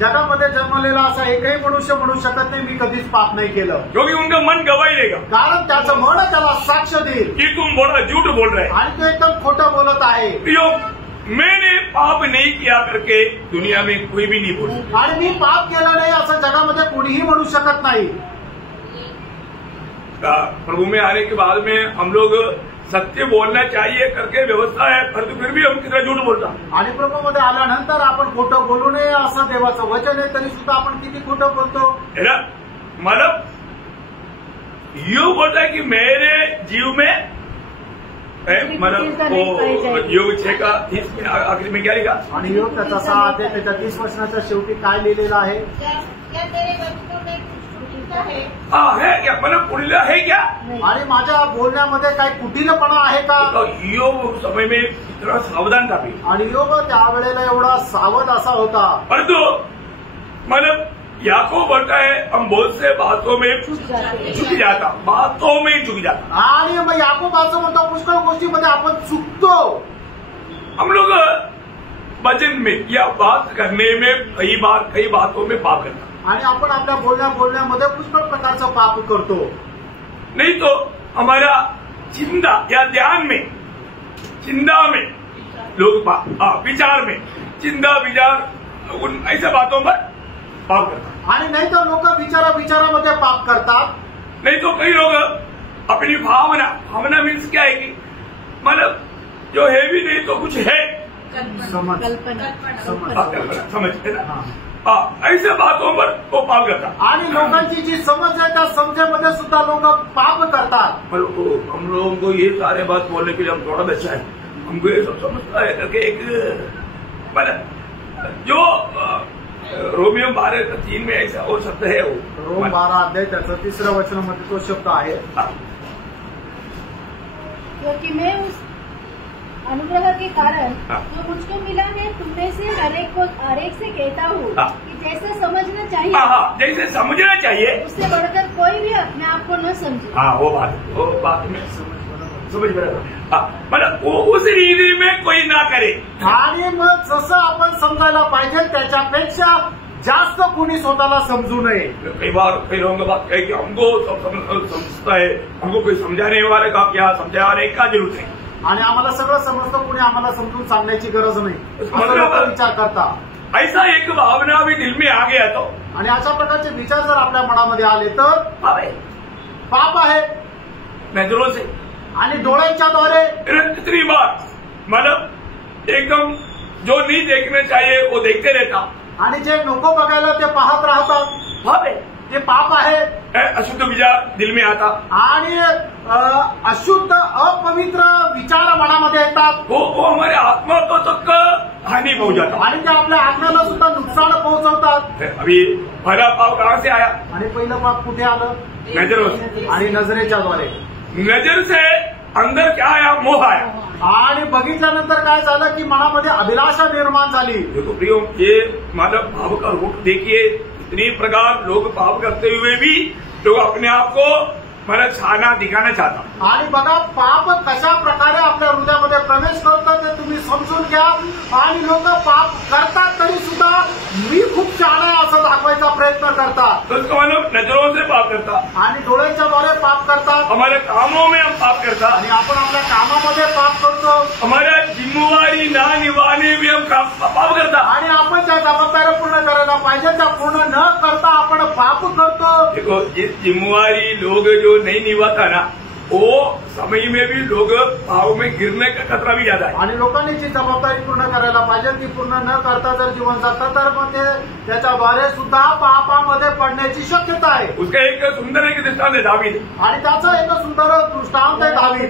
जगामध्ये जन्मलेला असा एकही मनुष्य म्हणू शकत नाही मी कधीच पाप नाही केलं, क्योंकि उनका मन गवाही देगा, कारण त्याचं मन त्याला साक्ष देईल कि तुम बोला झूठ बोल रहे. आणि तो एकदम खोटं बोलत आहे. प्रियो, मैंने पाप नहीं किया करके दुनिया में कोई भी नहीं बोल सकता। आणि मी पाप केलं नाही असं जगामध्ये कोणीही म्हणू शकत नाही। प्रभु में आने के बाद में हम लोग सत्य बोलना चाहिए करके व्यवस्था है, परंतु फिर भी हम कितना झूठ बोलता। आणि प्रभूमध्ये आल्यानंतर आपण खोटं बोलू नये असं देवाचं वचन आहे, तरी सुद्धा आपण किती खोटं बोलतो। है ना? मतलब योग बोलता है कि मेरे जीव में मतलब वो योग 6 का 30 आखिरी में क्या लिखा? आणि योग त्याचा 6 अध्याय त्याच्या 30 वचनाच्या शेवटी काय लिहिलेलं आहे? क्या तेरे वचनों में कुटिलता है? है क्या? मतलब कुटिलता है क्या? आणि माझ्या बोलण्यामध्ये काही कुटिलपणा आहे का? तो योग उस समय में इतना सावधान था भी, आणि योग त्यावेळेला एवढा सावध असा होता। परंतु मतलब याकूब बोलता है हम बहुत से बातों में चुक जाता, बातों में चुक जाता। आणि मग याकूब असं म्हणतो पुष्कळ गोष्टीमध्ये आपण चुकतो। हम लोग वचन में या बात करने में कई बातों में पाप करता, आणि आपण आपल्या बोलण्यामध्ये पुष्कळ प्रकारचं पाप करतो। नहीं तो हमारा चिंता या ध्यान में, चिंता में लोग विचार में चिंता विचार उन ऐसे बातों पर पाप करता। आणि नाही तर लोक विचारामध्ये पाप करतात। नहीं तो कई लोग अपनी भावना मीन्स क्या है कि मतलब जो है भी नहीं तो कुछ है, समझते ना? ऐसे बातों पर वो पाप करता। आणि लोकांची जी समज आहे त्या समजेमध्ये सुद्धा लोक पाप करतात। हम लोगों को ये सारे बात बोलने के लिए हम थोड़ा अच्छा है, हमको ये सब समझता है करके एक मतलब जो रोमियो 12:3 में ऐसा वो शब्द है, वो रोम 12 अध्याय त्याचं 3 वचनामध्ये तो शब्द आहे। क्योंकि मैं उस अनुग्रह के कारण जो मुझको मिला है तुमने से हर एक से कहता हूँ कि जैसे समझना चाहिए, जैसे समझना चाहिए उससे बढ़कर कोई भी अपने आप को न समझे। वो बात में समझ बरोबर। मतलब उस रीति में कोई ना करे। आणि मग जसं आपण समजायला पाहिजे त्याच्यापेक्षा जास्त कोणी स्वतःला समजू नये। कई बार कई लोगों की बात है कि हमको सब समझता है, हमको कोई समझाने वाले का क्या समझाने का जरूरत है, आणि आम्हाला सगळं समजतं, कोणी आम्हाला समजून सांगण्याची गरज नाही असं लोक विचार करतात। ऐसा एक भावना भी दिल में आ गया तो, आणि अशा प्रकारचे विचार जर आपल्या मनामध्ये आले तर पाप आहे। नजरों से आणि डोळ्यांच्या द्वारे कितनी बार मतलब एकदम जो नहीं देखना चाहिए वो देखते रहता, आणि जे नको बघायला ते पाहत राहतात, पाप है, ते पाप आहे। अशुद्ध विचार दिल में आता, आणि अशुद्ध अपवित्र विचार मनामध्ये येतात, वो हमारे आत्मा को तक हानि पहुंचाता, आणि ते आपल्या आत्म्याला सुद्धा नुकसान पोहोचवतात। अभी पहला पाप कहाँ से आया? आणि पहिलं पाप कुठे आलं? नजरों से। आणि नजरेच्या द्वारे। नजर से अंदर क्या आया? मोह आया। आणि बघितल्यानंतर काय झालं की मनामध्ये अभिलाषा निर्माण झाली। देखो प्रियो, ये मतलब भाव का रूप देखिए, इतनी प्रकार लोग पाप करते हुए भी लोग अपने आप को मतलब छाना दिखाना चाहता। आणि बघा पाप कशा प्रकारे आपल्या हृदयामध्ये प्रवेश करतात ते तुम्ही समजून घ्या। आणि लोक पाप करतात तरी सुद्धा मी खूप छान आहे असं दाखवायचा प्रयत्न करतात। तो उसका मतलब नजरों से पाप करता, आणि डोळ्यांच्या द्वारे पाप करतात, हमारे कामों में हम पाप करता, आणि आपण आपल्या कामामध्ये पाप करतो, हमारा जिम्मेवारी ना निभाने में हम पाप करता। आणि आपण त्या जबाबदाऱ्या पूर्ण करायला पाहिजे त्या पूर्ण न करता आपण पाप करतो। देखो जिस जिम्मेवारी लोग जो नहीं निभाता ना, वो समय में भी लोग पाप में गिरने का खतरा भी ज्यादा है। आणि लोकांनी जी जबाबदारी पूर्ण करायला पाहिजे ती पूर्ण न करता जर जीवन जगतात तर मग ते त्याच्याद्वारे सुद्धा पापामध्ये पडण्याची शक्यता आहे। उसका एक सुंदर एक दृष्टांत है दावीद, आणि त्याचं एक सुंदर दृष्टांत आहे दावीद।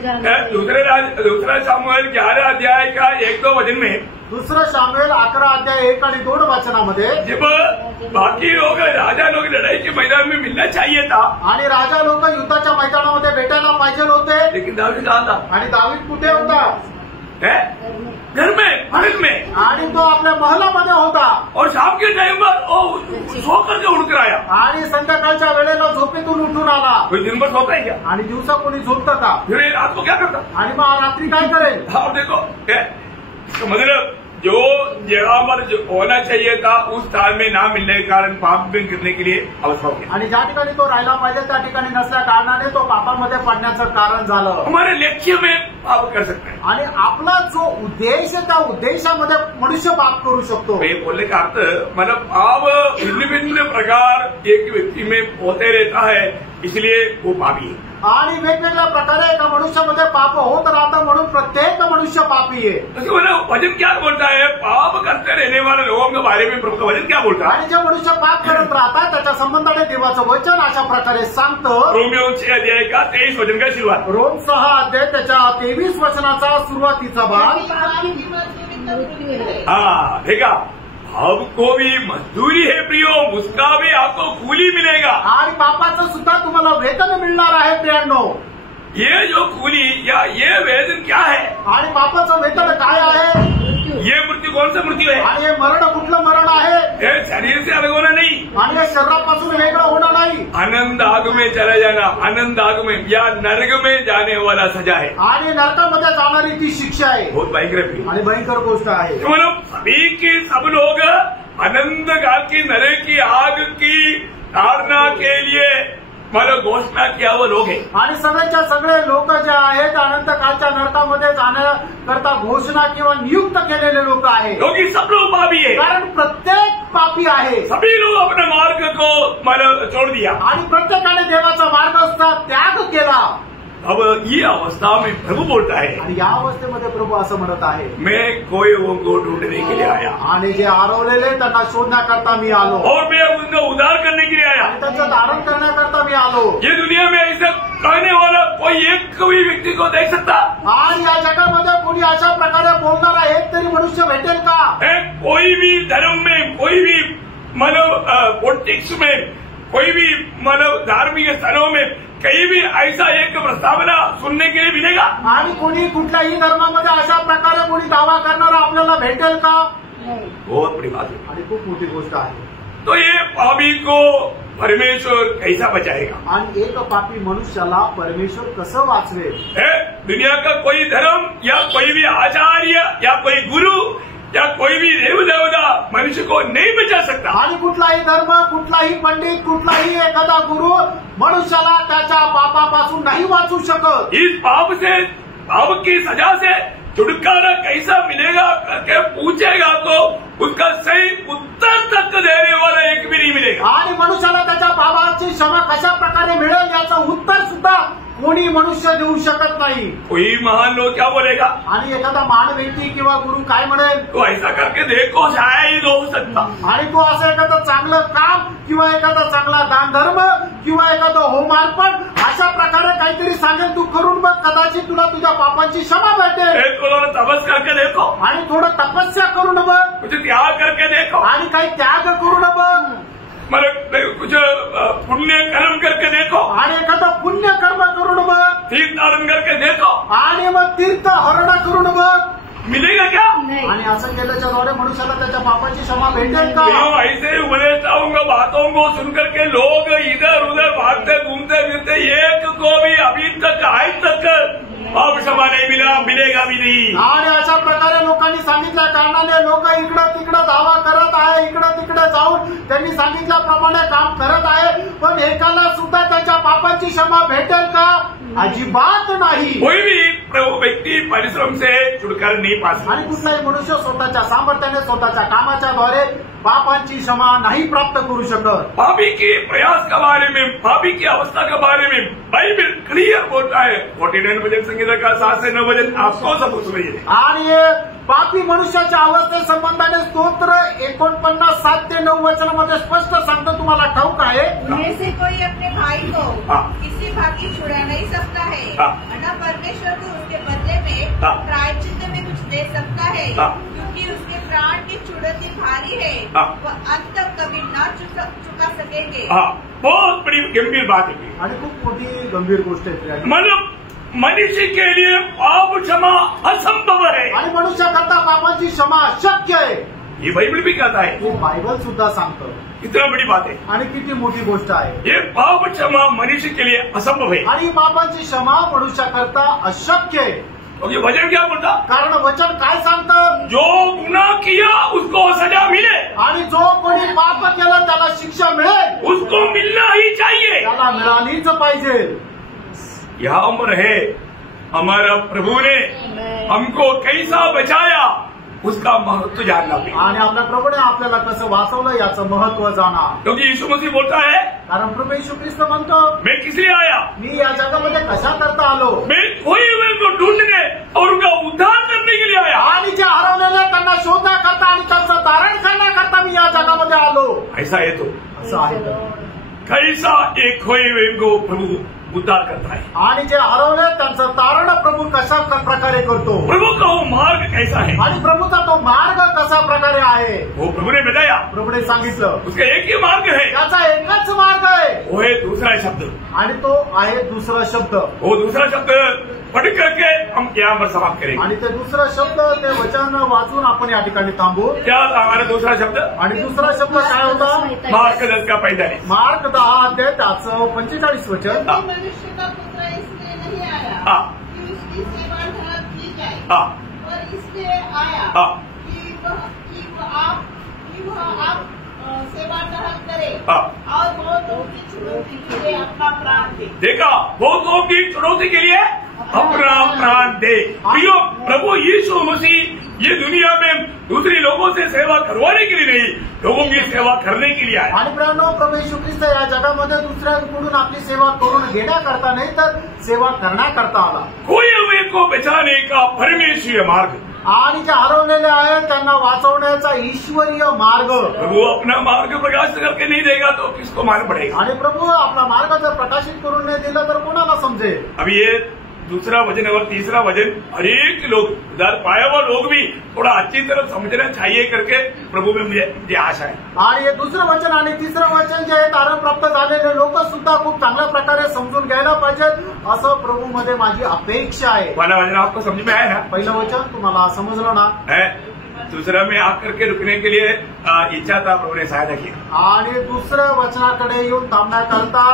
दूसरे सामुएल 11 अध्याय का 1-2 वचन में, दुसरं शामुएल 11 अध्याय 1 आणि 2 वचनामध्ये, जब बाकी लोग राजा लोग लड़ाई के मैदान में मिलना चाहिए था, आणि राजा लोक युद्धाच्या मैदानामध्ये भेटायला पाहिजे होते, लेकिन दावीद कहाँ था? आणि दावीद कुठे होता? घर में, महल में, आणि तो आपल्या महलामध्ये होता। और शाम के टाइम पर वो सो करके उठकर आया। आणि संध्याकाळच्या वेळेला झोपेतून उठून आला। कोई दिन भर सोता है क्या? आणि दिवसा कोणी झोपतं का? फिर ये रात को क्या करता? आणि मग रात्री काय करेल? आप देखो मतलब जो जगह पर जो होना चाहिए था उस स्थान में ना मिलने के कारण पाप में गिरने के लिए अवसर हो गया। आणि ज्या ठिकाणी तो राहायला पाहिजे त्या ठिकाणी नसल्या कारणाने तो पापामध्ये पडण्याचं कारण झालं। हमारे लक्ष्य में पाप कर सकता है। आणि आपला जो उद्देश आहे त्या उद्देशामध्ये मनुष्य पाप करू शकतो। ये बोलने का अर्थ मतलब पाप भिन्न भिन्न प्रकार एक व्यक्ति में होते रहता है, इसलिए वो पापी है। आणि वेगवेगळ्या प्रकारे एका मनुष्यामध्ये पाप होत राहतं म्हणून प्रत्येक मनुष्य पापी आहे। तो वचन क्या बोलता है, पाप करते रहने वाले लोगों के बारे में प्रभु का वचन क्या बोलता है? आणि जे मनुष्य पाप करत राहतात त्याच्या संबंधाने देवाचं वचन अशा प्रकारे सांगतं। रोमियो 6 अध्याय का 23 वचन का सुरुवात, रोम 6 अध्याय त्याच्या 23 वचनाचा सुरुवातीचा भाग। पाप की मजदूरी तो मृत्यू है। हाँ देखा, पाप को भी मजदूरी है प्रियो, उसका भी आपको कूली मिलेगा। आणि पापाचं सुद्धा तुम्हाला वेतन मिळणार आहे प्रियांनो। ये जो कूली या ये वेतन क्या है? आणि पापाचं वेतन काय आहे? ये मृत्यू कौन सा मृत्यू है? आणि हे मरण कुठलं मरण आहे? ये शरीर से अलग होना नहीं, आणि हे शरीरापासून वेगळं होणं नाही। आनंद आग में चला जाना, आनंद आग में या नरक में जाने वाला सजा है। आणि नरकामध्ये जाणारी ती शिक्षा आहे। बहुत भयंकर है। आणि भयंकर गोष्ट आहे। मतलब सभी के सब लोग अनंत काल की नरक की आग की ताड़ना के लिए मतलब घोषणा किया वो लोग हैं। आणि सगळ्याच्या सगळे लोक जे आहेत अनंत कालच्या नरकामध्ये जाण्याकरता घोषणा किंवा नियुक्त केलेले लोक आहेत, क्योंकि सब लोग पापी है, कारण प्रत्येक पापी आहे। सभी लोग अपने मार्ग को मतलब छोड़ दिया आणि प्रत्येकाने देवाचा मार्गाचा त्याग केला। अब ये अवस्था में प्रभु बोलता है, आणि या अवस्थेमध्ये प्रभू असं म्हणत आहे, मैं खोए को ढूंढने के लिए आया आणि जे हरवलेले त्यांना शोधण्याकरता मी आलो, और मैं उनका उद्धार करने के लिए आया। आणि त्यांचं धारण करण्याकरता मी आलो। ये दुनिया में ऐसा कहने वाला कोई एक कोई व्यक्ति को देख सकता आणि या जगामध्ये कोणी अशा प्रकारे बोलणारा एक तरी मनुष्य भेटेल का? है? कोई भी धर्म में, कोई भी मतलब पॉलिटिक्स में, कोई भी मतलब धार्मिक स्थलों में कहीं भी ऐसा एक प्रस्तावना सुनने के लिए मिलेगा? आणि कोणी कुठल्याही धर्मामध्ये अशा प्रकारे कोणी दावा करणारा आपल्याला भेटेल का? बहुत बड़ी बात है। आणि खूप मोठी गोष्ट आहे। तो ये पापी को परमेश्वर कैसा बचाएगा? आणि एक पापी मनुष्याला परमेश्वर कसं वाचवेल? है? दुनिया का कोई धर्म या कोई भी आचार्य या कोई गुरु या कोई भी देव देवता मनुष्य को नहीं बचा सकता। आणि कुठलाही धर्म, कुठलाही पंडित, कुठलाही एखादा गुरु मनुष्याला त्याच्या पापापासून नाही वाचू शकत। इस पाप से, पाप की सजा से छुटकारा कैसा मिलेगा करके पूछेगा तो उसका सही उत्तर तक देने वाला एक भी नहीं मिलेगा। आणि मनुष्याला त्याच्या पापाची क्षमा कशा प्रकारे मिळेल याचं उत्तर सुद्धा कोणी मनुष्य देऊ शकत नाही। कोई महान लोग क्या बोलेगा? आणि एखादा महान व्यक्ती किंवा गुरु काय म्हणेल? तो ऐसा करके देखो, शायद हो सकता। आणि तो असं एखादं चांगलं काम किंवा एखादा चांगला दान धर्म किंवा एखादं होमार्पण अशा प्रकारे काहीतरी सांगेल, तू करून बघ, कदाचित तुला तुझ्या पापांची क्षमा भेटेल। थोड़ा तपस करके देखो, आणि थोडं तपस्या करून बघ, कुछ त्याग करके देखो, आणि काही त्याग करून बघ, मतलब कुछ पुण्य कर्म करके देखो, आणि एखादं पुण्य कर्म करून बघ, तीर्थ धारण करके देखो, आणि मग तीर्थ हरण करून बघ, मिलेगा क्या? नहीं। आणि असं केल्याच्या द्वारे मनुष्याला त्याच्या पापाची क्षमा भेटेल का? क्यों ऐसे उपदेष्टाओं की बातों को सुनकर के लोग इधर उधर भागते घूमते फिरते, एक को भी अभी तक आज तक पाप क्षमा नहीं मिला, मिलेगा भी नहीं। आणि अशा प्रकारे लोकांनी सांगितल्या कारणाने लोक इकडं तिकडं दावा करत आहे, इकडं तिकडं जाऊन त्यांनी सांगितल्याप्रमाणे काम करत आहे, पण एकाला सुद्धा त्याच्या पापाची क्षमा भेटेल का? अजिबात नाही। कोई भी व्यक्ति परिश्रम से छुटकारा नहीं पा सकता। आणि कुठलाही मनुष्य स्वतःच्या सामर्थ्याने, स्वतःच्या कामाच्या द्वारे पापांची क्षमा नाही प्राप्त करू शकत। पापी के प्रयास के बारे में, पापी की अवस्था के बारे में बाइबल क्लियर बोलता है। 49 भजन संगीता का 7 से 9 भजन आपको सब सुनिए। आणि पापी मनुष्याच्या अवस्थे संबंधाने स्तोत्र 49 7 ते 9 वचनामध्ये स्पष्ट सांगतो, तुम्हाला ठाऊक आहे। उनमें से कोई अपने भाई को हाँ। किसी भागी छुड़ा नहीं सकता है, हाँ। न परमेश्वर को उसके बदले में हाँ। प्रायश्चित में कुछ दे सकता है, हाँ। क्योंकि उसके प्राण की चुड़ती भारी है, हाँ। वह अंत तक कभी न चुका सकेंगे। हाँ, बहुत बड़ी गंभीर बात है। आणि खूप मोठी गंभीर गोष्ट आहे। मतलब मनुष्य के लिए पाप क्षमा असंभव है, आणि मनुष्याकरता पापाची क्षमा अशक्य आहे, ये बाइबल भी कहता है। हे बायबल सुद्धा सांगतं। इतना बड़ी बात है, आणि किती मोठी गोष्ट आहे। ये पाप क्षमा मनुष्य के लिए असंभव है। आणि पापाची क्षमा मनुष्याकरता अशक्य आहे, और ये वचन क्या बोलता? कारण वचन काय सांगतं? जो गुनाह किया उसको सजा मिले, आणि जो कोणी पाप केलं त्याला शिक्षा मिळेल, उसको मिलना ही चाहिए। त्याला मिळालीच पाहिजे। यहाँ पर है हमारा प्रभु ने हमको कैसा बचाया उसका महत्व जानना भी, आणि आपल्या प्रभूने आपल्याला कसं वाचवलं याचं महत्व जाणा. क्योंकि यीशु मसीह बोलता है कारण प्रभू येशू ख्रिस्त म्हणतो, मैं किस लिए आया, मी या जगामध्ये कशा करता आलो, मैं खोए हुए को ढूंढने और उनका उद्धार करने के लिए आया. आणि जे हरवलेले त्यांना शोधण्याकरता आणि त्यांचं तारण करण्याकरता मी या जगामध्ये आलो. ऐसा है तो असं आहे तर. कैसा एक खोए हुए को प्रभु उद्धार करता है. आणि जे हरवले त्यांचं तारण प्रभू कशा प्रकारे करतो, प्रभु का वो मार्ग कैसा है, आणि प्रभूचा तो मार्ग कशा प्रकारे आहे वो प्रभु ने बताया. प्रभूने सांगितलं. उसका एक ही मार्ग है, त्याचा एकच मार्ग आहे, वो है दूसरा शब्द. आणि तो आहे दुसरा शब्द. वो दूसरा शब्द पढ़ करके हम यहाँ पर समाप्त करेंगे. आणि ते दुसरा शब्द ते वचन वाचून आपण या ठिकाणी थांबू. क्या हमारा दूसरा शब्द? आणि दुसरा शब्द काय होता? मार्क 10 का 45. मार्क 10 अध्याय त्याचं 45 वचन. मनुष्य का पुत्र इसलिए नहीं आया हाँ. कि उसकी सेवा ढहल की जाए, हाँ. और इसलिए आया हाँ. कि वह आप सेवा ढहल करे हाँ. और बहुतों की चुनौती के लिए अपना प्राण दे. देखा, बहुतों की चुनौती के लिए अपना प्राण दे. प्रियो, प्रभु यीशु मसीह ये दुनिया में दूसरे लोगों से सेवा करवाने के लिए नहीं, लोगों की सेवा करने के लिए आया. आणि प्रियानो, प्रभू येशू ख्रिस्त या जगामध्ये दुसऱ्यांकडून आपली सेवा करून घेण्याकरता नाही तर सेवा करण्याकरता आला. खोए हुए को बचाने का परमेश्वरीय मार्ग, आणि जे हरवलेले आहेत त्यांना वाचवण्याचा ईश्वरीय मार्ग. प्रभु अपना मार्ग प्रकाशित करके नहीं देगा तो किसको मालूम पड़ेगा. आणि प्रभू आपला मार्ग जर प्रकाशित करून नाही दिला तर कोणाला समजेल. अभी ये दूसरा वचन और तीसरा वचन हरेक लोग उधर पाया हुआ लोग भी थोड़ा अच्छी तरह समझना चाहिए करके प्रभु में मुझे आशा है. आणि हे दुसरं वचन आणि तिसरं वचन जे आहे तारण प्राप्त झालेले लोक सुद्धा खूप चांगल्या प्रकारे समजून घ्यायला पाहिजेत असं प्रभू मध्ये माझी अपेक्षा आहे. पहला वचन आपको समझ में आया ना? पहिलं वचन तुम्हाला समजलं ना? है. दूसरा में आकर के रुकने के लिए इच्छा था, प्रभु ने सहायता की. आणि दुसऱ्या वचनाकडे येऊन थांबण्याकरता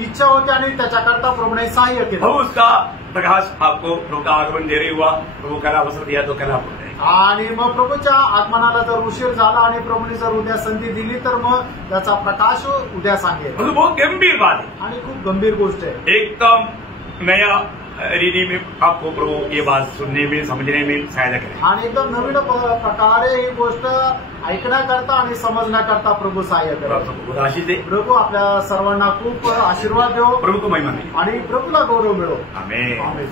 इच्छा होती आणि त्याच्याकरता प्रभूने सहाय्य केलं. प्रभु उसका प्रकाश आपको प्रभु का आगमन देरी हुआ, प्रभु कल अवसर दिया तो कल आप बोल रहे. आणि मग प्रभूच्या आगमनाला जर उशीर झाला आणि प्रभूने जर उद्या संधी दिली तर मग त्याचा प्रकाश उद्या सांगेल. मतलब बहुत गंभीर बात है, आणि खूप गंभीर गोष्ट आहे. एकदम नया रीति में आपको प्रभु ये बात सुनने में समझने में सहायता करें. आणि एकदम नवीन प्रकारे ही गोष्ट ऐकण्याकरता आणि समजण्याकरता प्रभू सहाय्य करेल. बहुत आशीष दे. प्रभू आपल्या सर्वांना खूप आशीर्वाद देव प्रभु को महिमा मिले. आणि प्रभूला गौरव मिळो. आमेन. आमेन.